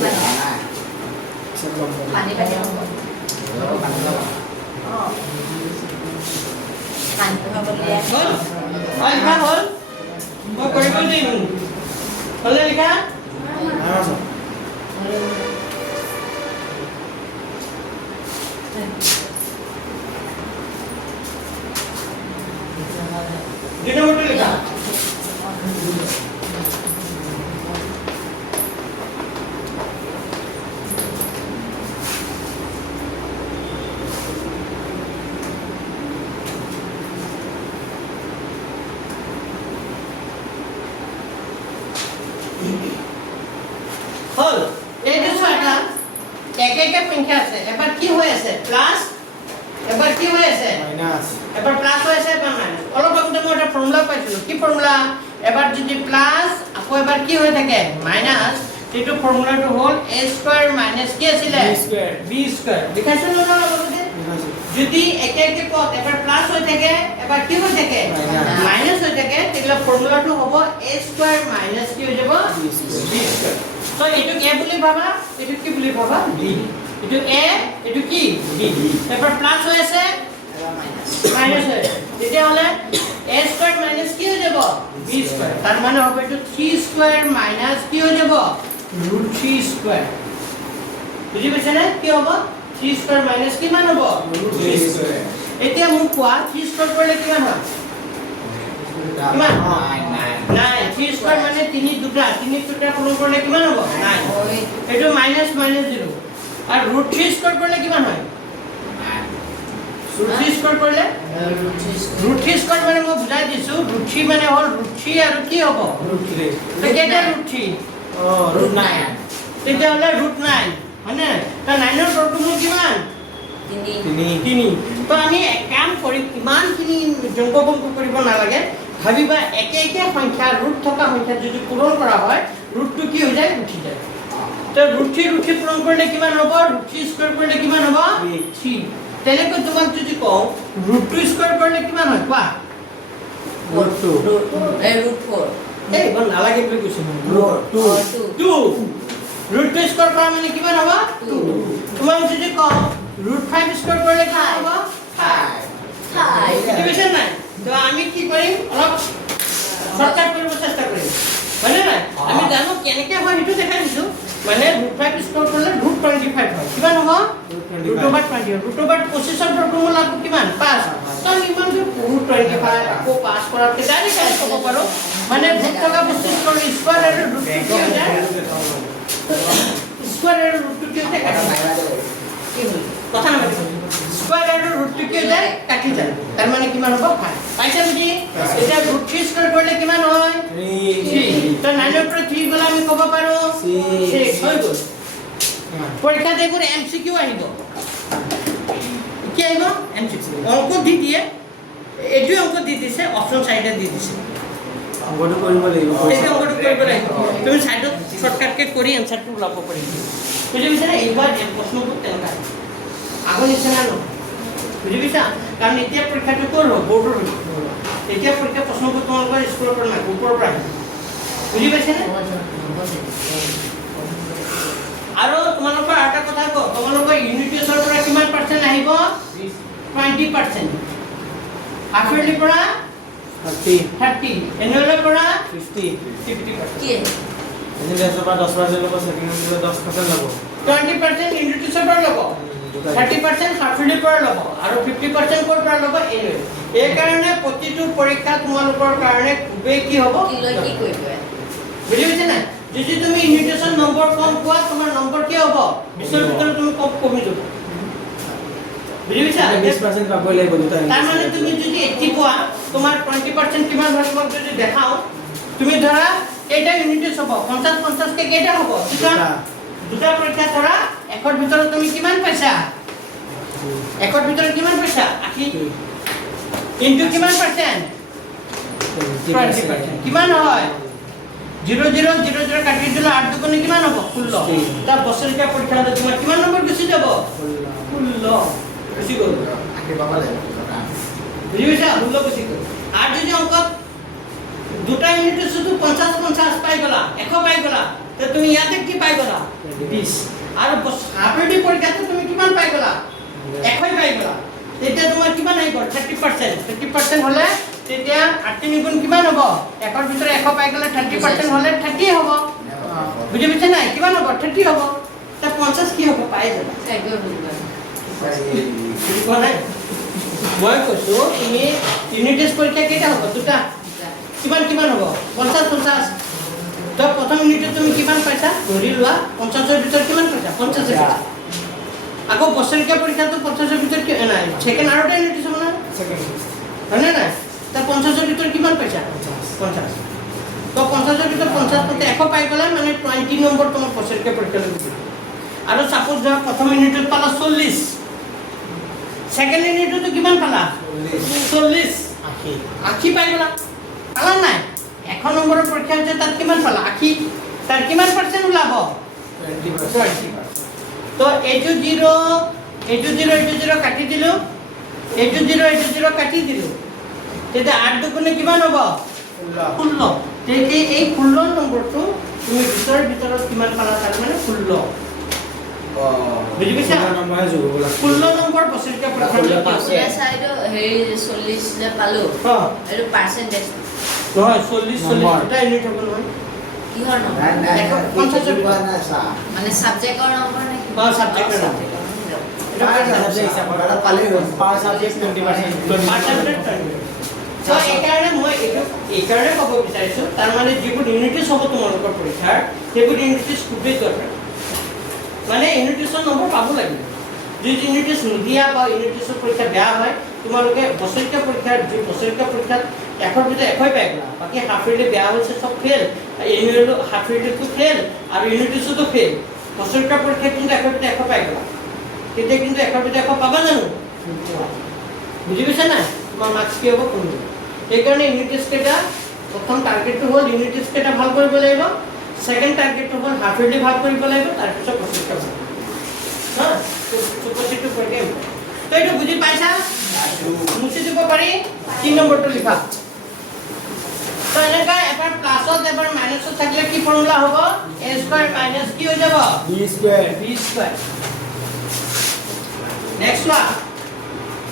লিখা হ'ল মই কৰিব দিম হ'লে লিখা দুই নম্বৰটো লিখা হল এইটো ছয়টা এক একে সংখ্যা আছে এবাৰ কি হৈ আছে প্লাস এবাৰ কি হৈ আছে মাইনাস এবাৰ প্লাস হৈ আছে এবাৰ মাইনাস অলপ আগতে মই এটা ফৰ্মুলা পাইছিলো কি ফৰ্মুলা এবাৰ যদি প্লাস আকৌ এবাৰ কি হৈ থাকে মাইনাস এইটো ফৰ্মুলাটো হল a স্কয়াৰ মাইনাস কি আছিল b স্কয়াৰ দেখাইছো ন লগতে যদি এক একে পদ এবাৰ প্লাস হৈ থাকে এবাৰ কি হৈ থাকে মাইনাস হৈ থাকে তেতিয়ালে ফৰ্মুলাটো হ'ব a স্কয়াৰ মাইনাস কি হৈ যাব b স্কয়াৰ তো এইটো a বুলি ভাবা এইটো কি বুলি ভাবা b এইটো a এইটো কি b এবাৰ প্লাস হৈ আছে মাইনাস হৈ তেতিয়া হলে a স্কয়াৰ মাইনাস কি হৈ যাব b স্কয়াৰ তাৰ মানে হ'ব এইটো 3 স্কয়াৰ মাইনাস কি হৈ যাব √3 স্কয়াৰ বুজি পাইছে নে কি হ'ব 3 স্কয়াৰ মাইনাস কিমান হ'ব √3 স্কয়াৰ এতিয়া মোক কোৱা 3 স্কয়াৰ কৰিলে কিমান হয় কিমান 9 3 স্কয়াৰ মানে 3 দুটা পূৰণ কৰিলে কিমান হ'ব 9 এইটো মাইনাস মাইনাস 0 আৰু √3 স্কয়াৰ কৰিলে কিমান হয় √3 স্কয়াৰ কৰিলে √3 স্কয়াৰ মানে মই বুজাই দিছো √3 মানে হ'ল √3 আৰু কি হ'ব √3 তো কেইটা √3 √9 তেতিয়া হলে √9 হয়নে তো 9 ৰ বৰ্গমূল কিমান 3 তো আমি এক কাম কৰি কিমানখিনি জংগবংক কৰিব নালাগে ভাবিবা একে একে সংখ্যা ৰুট থকা সংখ্যা যদি পূৰণ কৰা হয় ৰুটটো কি হৈ যায় উঠি যায় তো √3 পূৰণ কৰিলে কিমান হ'ব √3 স্কয়াৰ কৰিলে কিমান হ'ব 3 তেনেকৈ তোমাক যদি কওঁ √2 স্কয়াৰ কৰিলে কিমান হয় কোৱা √4 এই বল নালাগে বুলি কৈছো √2 √2 স্কয়াৰ কৰা মানে কিমান হ'ব 2 তোমাক যদি কওঁ √5 স্কয়াৰ কৰিলে কিমান হ'ব 5 বুজি পাইছা নাই তো আমি কি কৰিম অলপ শৰ্টকাট কৰিব চেষ্টা কৰিম হয়নে নাই আমি জানো কেনেকৈ হয় সেইটো দেখাই দিছো মানে √5 স্কয়াৰ কৰিলে √25 হয় কিমান হ'ব √20 √25 ৰ বৰ্গমূল আকৌ কিমান 5 তো ইমান যে √25 আকৌ 5 কৰাতে ডাইৰেক্ট আমি ক'ব পাৰো মানে ৰুট থকা বস্তু স্কয়াৰ আৰু ৰুট কি হৈ যায় স্কয়াৰ আৰু ৰুট কি হৈ যায় কি হ'ল কথা নামাতিব স্কয়াৰ আৰু ৰুট কি হৈ যায় কাটি যায় তাৰ মানে কিমান হ'ব 5 পাইছা বুজি এতিয়া √3 স্কয়াৰ কৰিলে কিমান হয় 3 তো 9 ৰ পৰা 3 গলে আমি ক'ব পাৰো 6 হৈ গ'ল পৰীক্ষাত এইবোৰ এমসিকিউ আহিব কি আহিব এমসিকিউ অংক দি দিয়ে এইটো অংক দি দিছে অপচন সাইডে দি দিছে অংকটো কৰিব লাগিব এই অংকটো কৰিব লাগিব তুমি সাইডত শৰ্টকাটকে কৰি এনসাৰটো ওলাব পাৰিবা বুজি পাইছা না এইবাৰ এই প্ৰশ্নটো তেনেকা আগৰ নিচিনা নহয় বুজি পাইছা কাৰণ এতিয়া পৰীক্ষাটো কৰ বৰ্ডৰ এতিয়া পৰীক্ষা প্ৰশ্নবোৰ তোমালোকৰ স্কুলৰ পৰা নাই ওপৰৰ পৰা আহিব বুজি পাইছা না আৰু তোমালোকৰ এটা কথা কওঁ তোমালোকৰ ইউনিট টেষ্টৰ পৰা কিমান পাৰ্চেন্ট আহিব 20% হাফইয়াৰলি পৰা 30 এনুৱেলৰ পৰা 50% কি এনে দেশৰ পৰা 10% ল'ব সেকেন্ড ইউনিটৰ 10% ল'ব 20% ইউনিট টেষ্টৰ পৰা ল'ব 30% হাফইয়াৰলি পৰা ল'ব আৰু 50% ক'ৰ পৰা ল'ব এনুৱেল এই কাৰণে প্ৰতিটো পৰীক্ষা তোমালোকৰ কাৰণে খুবেই কি হ'ব কি লৈ কি কৰিব বুজি পাইছা না যদি তুমি ইউনিট টেষ্টৰ নম্বৰ কম পোৱা তোমাৰ নম্বৰ কি হ'ব 20ৰ ভিতৰত তুমি কমি যাব বুজি পাইছা 20% পাবই লাগিব দুটা তাৰ মানে তুমি যদি 80 পোৱা তোমাৰ 20% কিমান হয় তোমাক যদি দেখাও তুমি ধৰা কেইটা ইউনিট টেষ্ট হ'ব 50 কে কেইটা হ'ব দুটা পৰীক্ষা ধৰা একৰ ভিতৰত তুমি কিমান পাইছা একৰ ভিতৰত কিমান পাইছা 80 ইনটু কিমান পাৰ্চেন্ট 20% কিমান হয় 0 কাটি দিলে 8 দুগুণে কিমান হ'ব 16 তা বছৰীয়া পৰীক্ষাত তোমাৰ কিমান নম্বৰ গুচি যাব 16 গুচি গ'ল আগে বাবা লাগে বুজি পাইছা 16 গুচি গ'ল আৰু যদি অংকত দুটা ইউনিট শুধু 50 পাই গলা 100 পাই গলা তে তুমি ইয়াতে কি পাই গলা 20 আৰু হাফইয়াৰলি পৰীক্ষাতে তুমি কিমান পাই গলা 100 পাই গলা তেতিয়া তোমাৰ কিমান আহি গ'ল 30% হলে তেতিয়া 8 গুণ কিমান হ'ব একৰ ভিতৰত 100 পাই গলে 30% হলে 30 হ'ব বুজি পাইছা নাই কিমান হ'ব 30 হ'ব তে 50 কি হ'ব পাই যাবা একদম বুজিবা কোৱা নাই মই কৈছো তুমি ইউনিট টেষ্ট পৰীক্ষা কেইটা হ'ব দুটা কিমান হ'ব 50 তো প্ৰথম ইউনিটত তুমি কিমান পাইছা ধৰি লোৱা 50ৰ ভিতৰত কিমান পাইছা 50 আকৌ বছৰীয়া পৰীক্ষাটো 50ৰ ভিতৰত কি নাই সেকেন্ড আৰু এটা ইউনিট হ'ব না হয়নে নাই তা 50ৰ ভিতৰত কিমান পাইছা 50 তো 50ৰ ভিতৰত 50 তে 100 পাই গলা 90 নম্বৰ তোমাৰ বছৰেকীয়া পৰীক্ষা লাগিব আৰু সাপোজ ধৰা প্ৰথম ইউনিটত পালা 40 সেকেন্ড ইউনিটতো কিমান পালা 40 80 পাই গলা পালা নাই 1 নম্বৰৰ পৰীক্ষা হৈছে তাত কিমান পালা 80 তাৰ কিমান পাৰ্চেন্ট ওলাব 20%। তো এইটো 0 কাটি দিলো এইটো 0 কাটি দিলো তেতিয়া 8 দুগুণে কিমান হ'ব 16 তেতিয়া এই 16 নম্বৰটো তুমি ভিতৰত কিমান পালা তাৰ মানে 16 বুজি পাইছা 16 নম্বৰ বছৰেকীয়া পৰীক্ষা পাছে সাইড হেৰি 40 যে পালো এটো পাৰ্সেন্টেজ নহয় 40 এটা ইউনিট হ'ব নহয় কিহৰ নম্বৰ মানে সাবজেক্টৰ নম্বৰ নে সাবজেক্টৰ নম্বৰ So, এইকাৰণে মই এইকাৰণে ক'ব বিচাৰিছোঁ তাৰমানে যিবোৰ ইউনিটিছ হ'ব তোমালোকৰ পৰীক্ষাৰ সেইবোৰ ইউনিটিছ খুবেই দৰকাৰ মানে ইউনিটিছৰ নম্বৰ পাব লাগিব যদি ইউনিটিছ নিদিয়া বা ইউনিটিছৰ পৰীক্ষা বেয়া হয় তোমালোকে বছৰেকীয়া পৰীক্ষাত এশৰ ভিতৰত 100 পাই গ'লা বাকী হাফ ইয়াৰলি বেয়া হৈছে চব ফেল এনুৱেলো হাফ ইয়াৰলিটো ফেল আৰু ইউনিটিছতো ফেল বছৰেকীয়া পৰীক্ষাত কিন্তু 100 ভিতৰত 100 পাই গ'লা তেতিয়া কিন্তু 100 ভিতৰত 100 পাবা জানো বুজি পাইছা না তোমাৰ মাৰ্কছ কি হ'ব কমিব সেইকাৰণে ইউনিটিছ কেইটা প্ৰথম টাৰ্গেটটো হ'ল ইউনিটিছ কেইটা ভাল কৰিব লাগিব সেকেন্ড টাৰ্গেটটো হ'ল হাফ ইয়াৰলি ভাল কৰিব লাগিব তাৰপিছত বছৰেকীয়া ভাল হা সুপজিটিভ প্ৰগ্ৰাম তো এইটো বুজি পাইছা মুছি দিব পাৰি 3 নম্বৰটো লিখা তো এনেকা এবাৰ প্লাছত এবাৰ মাইনাছত থাকিলে কি ফৰ্মুলা হ'ব a স্কয়াৰ মাইনাস কি হৈ যাব b স্কয়াৰ নেক্সট ওয়ান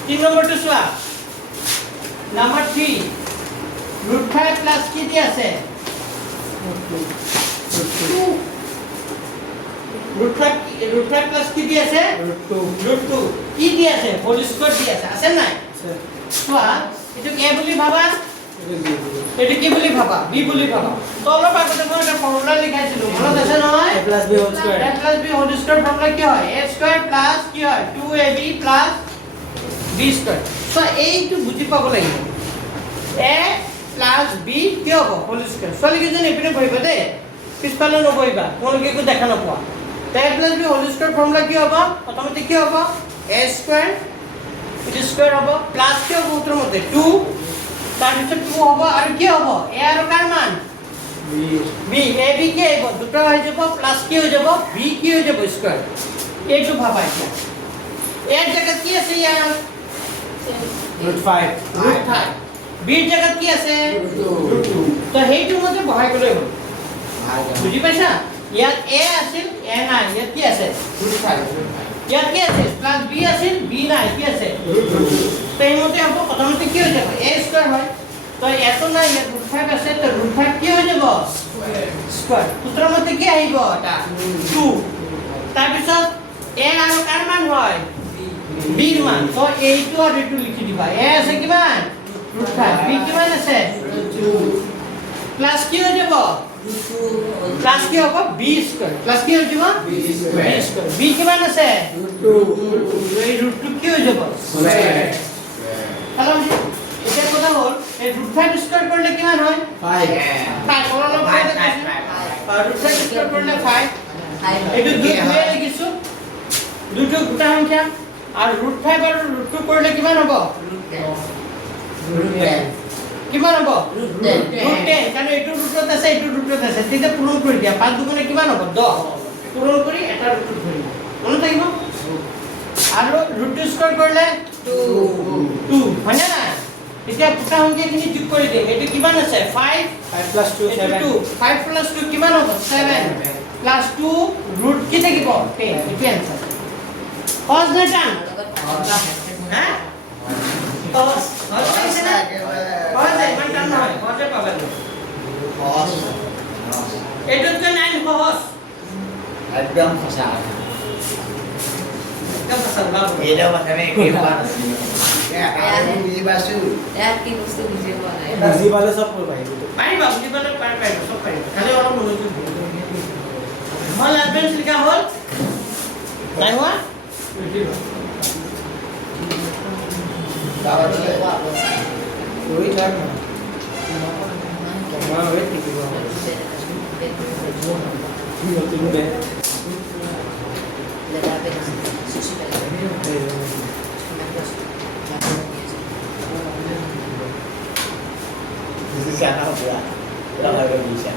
3 নম্বৰটো চোৱা নাম্বার 3 √5 প্লাস কি দি আছে √5 প্লাস কি দি আছে √2 কি দি আছে হোল স্কয়ার দি আছে নাই চোৱা এটো a বুলি ভাবা এটো কি বুলি ভাবা b বুলি ভাবা তো অলপ আগতে মই এটা ফৰ্মুলা লিখাইছিলো মনত আছে নহয় a + b whole square formula কি হয় a স্কয়ার প্লাস কি হয় 2ab প্লাস b স্কয়ার তো এইটো বুজি পাব লাগিব a প্লাস b কি হ'ব হোল স্কয়ার সলি কিজন এপিনে বহিবা দে পিছফালে নবহিবা তোমালোকে একো দেখা নপোৱা a plus b whole square formula কি হ'ব প্ৰথমতে কি হ'ব a স্কয়াৰ এটা স্কয়াৰ হ'ব প্লাস কি হ'ব উত্তৰ মতে 2 তাৰপিছত 2 হ'ব আৰু কি হ'ব a আৰু কাৰ মান b a b কি হ'ব দুটা হৈ যাব প্লাস কি হৈ যাব b কি হৈ যাব স্কয়ার এইটো ভাবা এতিয়া এর জায়গা কি আছে ইয়াৰ √5 বিৰ জায়গাত কি আছে √2 তো হেইটো মতে বহাই গলে হ'ল বুজি পাইছা ইয়াত a আছিল a নাই ইয়াত কি আছে √5 ইয়াত কি আছে প্লাস b আছিল b নাই কি আছে √2 তো এই মতে হ'ব প্ৰথমতে কি হৈ যাব a স্কয়ার হয় তো এত নাই ইয়াত √5 আছে তো √5 কি হৈ যাব স্কয়ার সূত্ৰৰ মতে কি আহিব এটা 2 তাৰপিছত a আৰু কাৰ মান হয় b ৰ মান তো এইটো আৰু এইটো লিখি দিবা a আছে কিমান √5 b কিমান আছে 2 প্লাস কি হৈ যাব প্লাস কি হ'ব b স্কয়ার প্লাস কি হৈ যাব b স্কয়ার b কিমান আছে √2 এই √2 কি হৈ যাব স্কয়ার হলো এটা কথা হ'ল এই √5 স্কয়ার করলে কিমান হয় 5 করলে 5 √5 স্কয়ার করলে 5 এটা দুই লিখিছো দুটো গোটা সংখ্যা আর √5 আর √2 করলে কিমান হ'ব √10 কিমান হ'ব √10 কারণ এইটো √ত আছে এইটো √ত আছে তেতিয়া পূৰণ কৰি দিয়া 5 দুগুণে কিমান হ'ব 10 পূৰণ কৰি এটা √2 ধৰিবা মনত থাকিব আৰু √2 স্কয়াৰ কৰলে 2 হয় না এতিয়া দুটা সংখ্যাখিনি যোগ কৰি দিম এইটো কিমান আছে 5 + 2 7 5 + 2 কিমান হ'ব 7 + 2 ৰুট কি থাকিব 10 এইটো आंसर সহজ না টান হ্যাঁ সহজ পাইছে না সহজ ইমান টান নহয় সহজে পাবা এইটোতকৈ 9 সহজ একদম সঁচা বাবু এটা মানে কি বাত আমি বুজি পাইছো কি বস্তু বুজি পোৱা নাই বুজি পালে সব পাৰিব পাৰিবা বুজি পালে পাৰিবা সব পাৰিবা খালি অলপ মনোযোগ দিব হল এডভান্স লিখা হল নাই হোৱা ওই থাক না তোমার ওই ঠিক নতুন দে লেটার পেন আছে 60 PAN Bisa apa pula? Berapa ada bisa?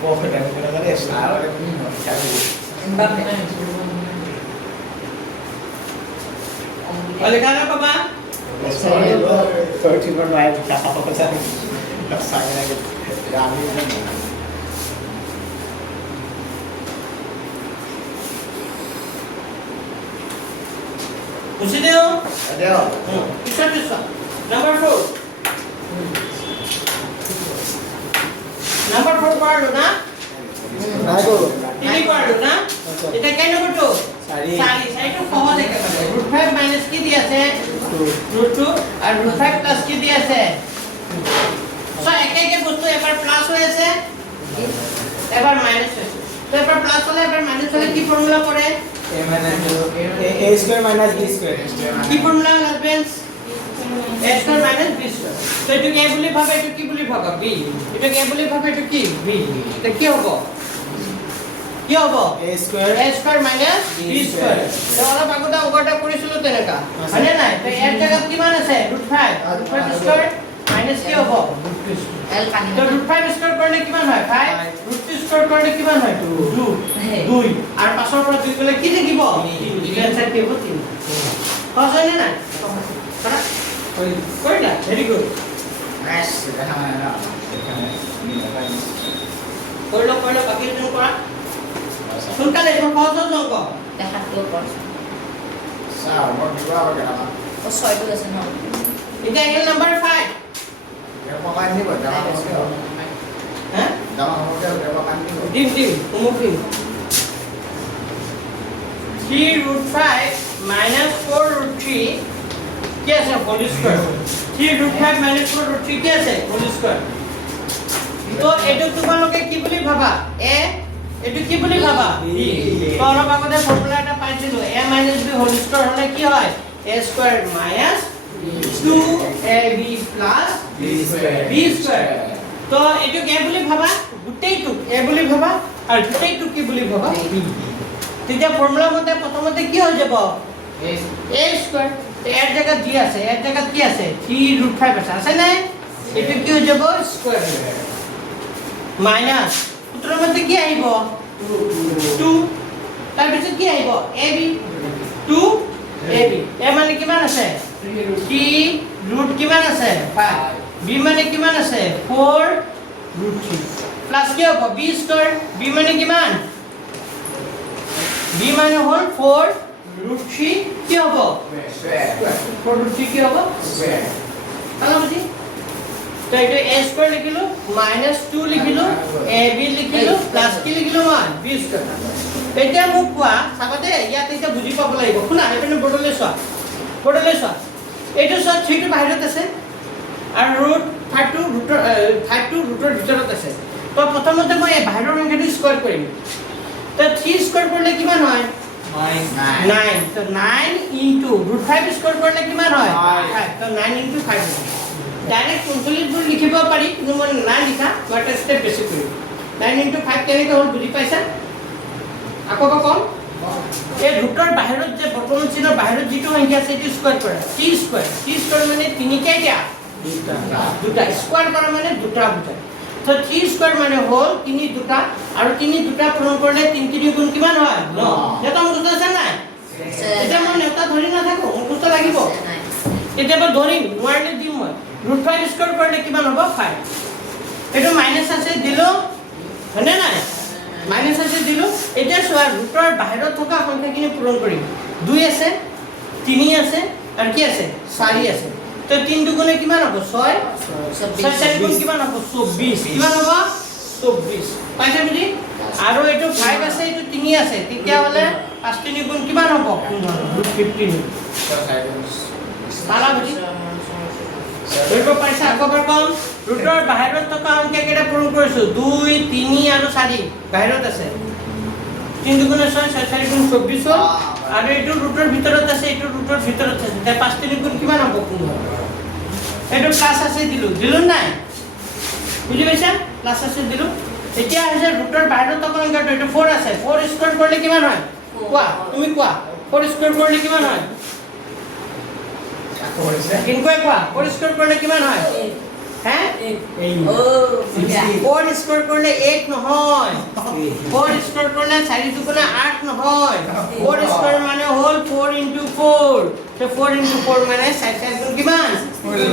Oh, dan kadang-kadang ya salah ada minum cari. Mbappe लिखा ना पापा Kalau cuma main apa pesan, saya lagi rame kan. मुझे दो Ada. किसका नंबर 4 नंबर 4 पढ़ लो ना Bago. तीन पढ़ लो ना এটা কে নম্বর 2 Sari. সারি সারিটা সহজ একেবারে √5 মাইনাস কি দি আছে √2 আর √5 প্লাস কি দি আছে সো একে একে বস্তু এবার প্লাস হয়েছে এবার মাইনাস হয়েছে তো এবার প্লাস হলে এবার মাইনাস হলে কি ফর্মুলা পড়ে A minus a square minus b square. কি formula husband's a square minus b square তো এটা কি বলি ভাবে এটা কি বলি ভাবে b এটা কি বলি ভাবে এটা কি b এটা কি হবে কি হবে A square a square minus b square তো আমরা বাগুটা অঙ্কটা করেছিল তেনেকা মানে না তো এর জায়গা কি মান আছে √5 √5 স্কয়ার মাইনাস কি হবে L পানি তো √5 স্কয়ার করলে কি মান হয় 5 √2 স্কয়ার করলে কি মান হয় 2 2 আর পাঁচৰ পৰা 2 গলে কি থাকিব 3 আনসাৰ কি হবে 3 সহজ হয় না কৰা কৰিলা very good Mas, sederhana. Ini apa ini? কৰিলো বাকি জন কৰা সোনকালে এখন সহজ সহজ অংক দেখাটো crores Sao, mau dibawa apa kenapa? ও 6 টো আছে ন এতিয়া আহিল number 5 Ya makan ini buat dalam hotel. হ্যাঁ Dalam hotel ya makan ini. ডিম তোমাক দিম 3√5 minus 4√3 কি আছে হোল স্কয়ার 3√5 minus 4√3 কি আছে হোল স্কয়ার তো এটো তোমালোকে কি বুলি ভাবা এ এটো কি বুলি ভাবা বি তো অলপ আগতে ফর্মুলা এটা পাইছিলো a b হোল স্কয়ার হলে কি হয় a square minus 2ab plus b square তো এটো কি বুলি ভাবা গুটেইটো a বুলি ভাবা আর গুটেইটো কি বুলি ভাবা b তেতিয়া ফর্মুলা মতে প্রথমতে কি হৈ যাব a স্কয়ার তো এর জায়গা d আছে এর জায়গা কি আছে 3√5 আছে না এটা কি হৈ যাব স্কয়ার মাইনাস সূত্ৰৰ মতে কি আহিব 2 তাৰ পিছত কি আহিব ab 2 ab a মানে কিমান আছে 3 ৰুট কিমান আছে 5 b মানে কিমান আছে 4√3 প্লাস কি হ'ব b স্কয়ার b মানে কিমান b মানে হল 4√3 কি হ'ব 4√3 কি হ'ব হলো বুঝি তো এটা a স্কয়ার লিখিলো মাইনাস 2 লিখিলো ab লিখিলো প্লাস কি লিখিলো মান b স্কয়ার এটা মোক কোৱা সাগতে ইয়াতে এটা বুজি পাব লাগিব শুনা এপিনে বৰ্ডলে চোৱা এইটো সব 3 টো বাহিৰত আছে আৰু ৰুট 5 টো ৰুটৰ ভিতৰত আছে তো প্ৰথমতে মই এই বাহিৰৰ সংখ্যাটো স্কয়াৰ কৰিম তো 3 স্কয়াৰ কৰিলে কিমান হয় 9 তো 9 ইনটু √5 স্কয়াৰ কৰিলে কিমান হয় 5 তো 9 ইনটু 5 ডাইৰেক্ট 39 বোৰ লিখিব পাৰি কিন্তু মই না লিখা বাট স্টেপ বেছি কৰিম 9 ইনটু 5 কেনেকৈ হ'ল বুজি পাইছা আকৌ কম এই ৰুটৰ বাহিৰত যে বৰ্তমান চিনৰ বাহিৰত যিটো সংখ্যা আছে এটো স্কয়াৰ কৰা t স্কয়াৰ মানে 3 কেইটা দুটা স্কয়াৰ কৰা মানে দুটা বুজায় তো 3 স্কয়াৰ মানে হল 3 দুটা আৰু 3 দুটা পূৰণ কৰিলে 3 3 গুণ কিমান হয় 9 এটা মুখস্থ আছে নাই এটা মই নেতা ধৰি নাথাকো মুখস্থ লাগিব কেতিয়াবা ধৰিম নোৱাৰিলে দিম মই √5 স্কয়াৰ কৰিলে কিমান হ'ব 5 এটো মাইনাস আছে দিলো হয়নে নাই মাইনাস আছে দিলো এটা সোৱা ৰুটৰ বাহিৰত থকা সংখ্যাখিনি পূৰণ কৰিম 2 আছে 3 আছে আৰু কি আছে 4 আছে তো 3 দুগুণে কিমান হ'ব 6 4 গুণ কিমান হ'ব 24 কিমান হ'ব 24 পাইছে বুজি আৰু এটো 5 আছে এটো 3 আছে তেতিয়া হলে 5 3 গুণ কিমান হ'ব 15 সালা বুজি এইটো পাইছা আকবাৰ কম ৰুটৰ বাহিৰত থকা সংখ্যা কেইটা পূৰণ কৰিছো 2 3 আৰু 4 বাহিৰত আছে 3 দুগুণে 6 4 গুণ 24 আৰু এইটো ৰুটৰ ভিতৰত আছে এইটো ৰুটৰ ভিতৰত আছে তে 5 3 গুণ কিমান হ'ব 15 এইটো প্লাছ আছে দিলো নাই বুজি পাইছা প্লাছ আছে দিলো এতিয়া হৈছে ৰুটৰ বাহিৰত অংকটো এইটো 4 আছে 4 স্কয়াৰ কৰিলে কিমান হয় কোৱা তুমি কোৱা 4 স্কয়াৰ কৰিলে কিমান হয় আকৌ হৈছে কিনকৈ কোৱা 4 স্কয়াৰ কৰিলে কিমান হয় হে এই Oh, 4 স্কয়াৰ কৰিলে 8 নহয় 4 স্কয়াৰ কৰিলে 4 দুগুণে 8 নহয় 4 স্কয়াৰ মানে হ'ল 4 into 4 তো 4 into 4 মানে 4 গুণ কিমান বুজি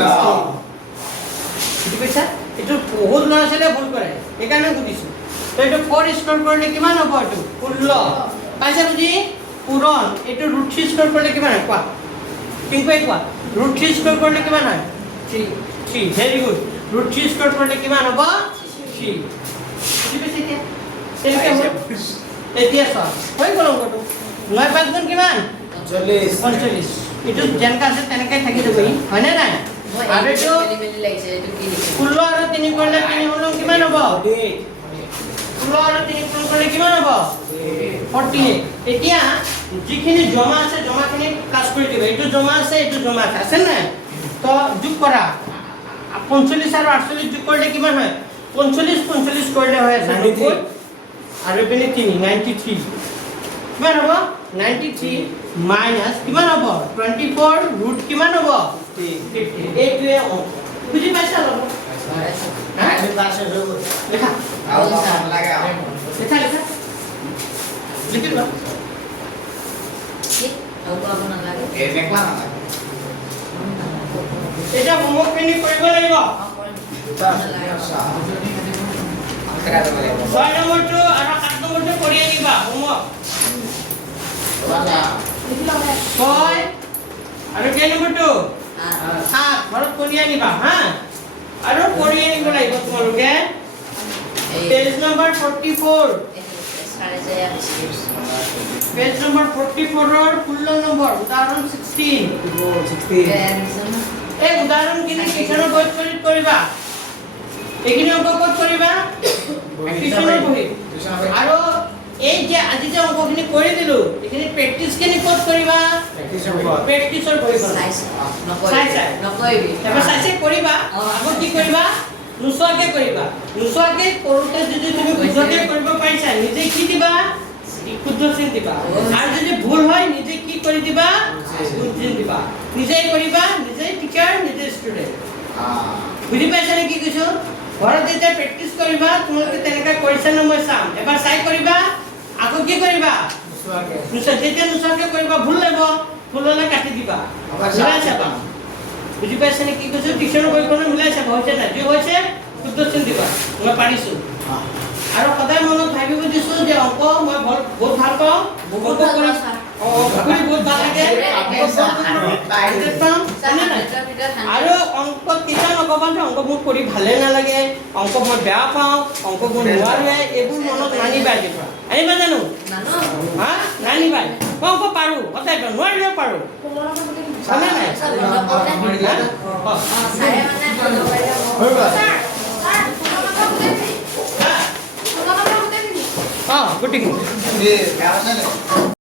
পাইছা এইটো বহুত ল'ৰা ছোৱালীয়ে ভুল কৰে সেইকাৰণে সুধিছোঁ তো এইটো 4 স্কয়াৰ কৰিলে কিমান হ'ব এইটো 16 পাইছা বুজি পূৰণ এইটো √3 স্কয়াৰ কৰিলে কিমান হয় কোৱা কিনকৈ কোৱা √3 স্কয়াৰ কৰিলে কিমান হয় 3 ভেৰি গুড √3 স্কয়াৰ কৰিলে কিমান হ'ব 3 বুজি পাইছে এতিয়া তেনেকৈ হ'ল এতিয়া চোৱা হৈ গ'ল অংকটো 9 5 গুণ কিমান 45 এইটো যেনেকৈ আছে তেনেকৈ থাকি যাব ই হয়নে নাই আৰু এইটো 16 আৰু 3 কৰিলে 3 হলং কিমান হ'ব 16 আৰু 3 পূৰণ কৰিলে কিমান হ'ব 48 এতিয়া যিখিনি জমা আছে জমাখিনি প্লাছ কৰি দিবা এইটো জমা আছে নাই তো যোগ কৰা 45 আৰু 48 যোগ কৰিলে কিমান হয় 45 কৰিলে হয় 90 আৰু এপিনে 3 93 কিমান হ'ব 93 মাইনাছ কিমান হ'ব 24 ৰুট কিমান হ'ব 50 এইটোৱে অংক বুজি পাইছা অলপ হা লেখা লেখা লিখি লোৱা এটা হোমৱৰ্ক খিনি কৰিব লাগিব 6 নম্বৰটো আৰু 7 নম্বৰটো কৰি আনিবা হোমৱৰ্ক 6 আৰু কেই নম্বৰটো 7 ঘৰত কৰি আনিবা হা আৰু কৰি আনিব লাগিব তোমালোকে পেজ নম্বৰ 44 পেজ নম্বৰ 44 ৰ 16 নম্বৰ উদাহৰণ 16 এই উদাহৰণখিনি কিষাণৰ বহিত কৰিবা এইখিনি অংক ক'ত কৰিবা কিষাণৰ বহিত আৰু এই যে আজি যে অংকখিনি কৰি দিলো এইখিনি প্ৰেক্টিছখিনি ক'ত কৰিবা প্ৰেক্টিছৰ বহিত চাই কৰিবা আকৌ কি কৰিবা নুচুৱাকে কৰিবা নুচুৱাকে কৰোঁতে যদি তুমি বুজতে কৰিব পাৰিছা নিজে কি দিবা ক্ষুদ্ৰ চিন দিবা আৰু যদি ভুল হয় নিজে কি কৰি দিবা গুণ চিন দিবা নিজেই কৰিবা নিজেই টিচাৰ নিজেই ষ্টুডেণ্ট বুজি পাইছা নে কি কৈছো ঘৰত যেতিয়া প্ৰেক্টিছ কৰিবা তোমালোকে তেনেকৈ কৰিছা ন মই চাম এবাৰ চাই কৰিবা আকৌ কি কৰিবা যেতিয়া নুচুৱাকে কৰিবা ভুল লাগিব ভুল হ'লে কাটি দিবা মিলাই চাবা বুজি পাইছা নে কি কৈছো টিউচনৰ বহিখনো মিলাই চাবা হৈছে নাই যি হৈছে শুদ্ধ চিন দিবা মই পাৰিছোঁ আৰু সদায় মনত ভাবিব দিছোঁ যে অংক মই বহুত ভাল পাওঁ অংক কৰি বহুত ভাল লাগে আৰু অংক কেতিয়া নক'বা যে অংক মোৰ কৰি ভালে নালাগে অংক মই বেয়া পাওঁ অংক মই নোৱাৰোৱে এইবোৰ মনত নানিবা আজিৰ পৰা আনিবা জানো হা নানিবা মই অংক পাৰোঁ সদায় নোৱাৰিলেও পাৰোঁ ভালে নাই গোটেইখিনি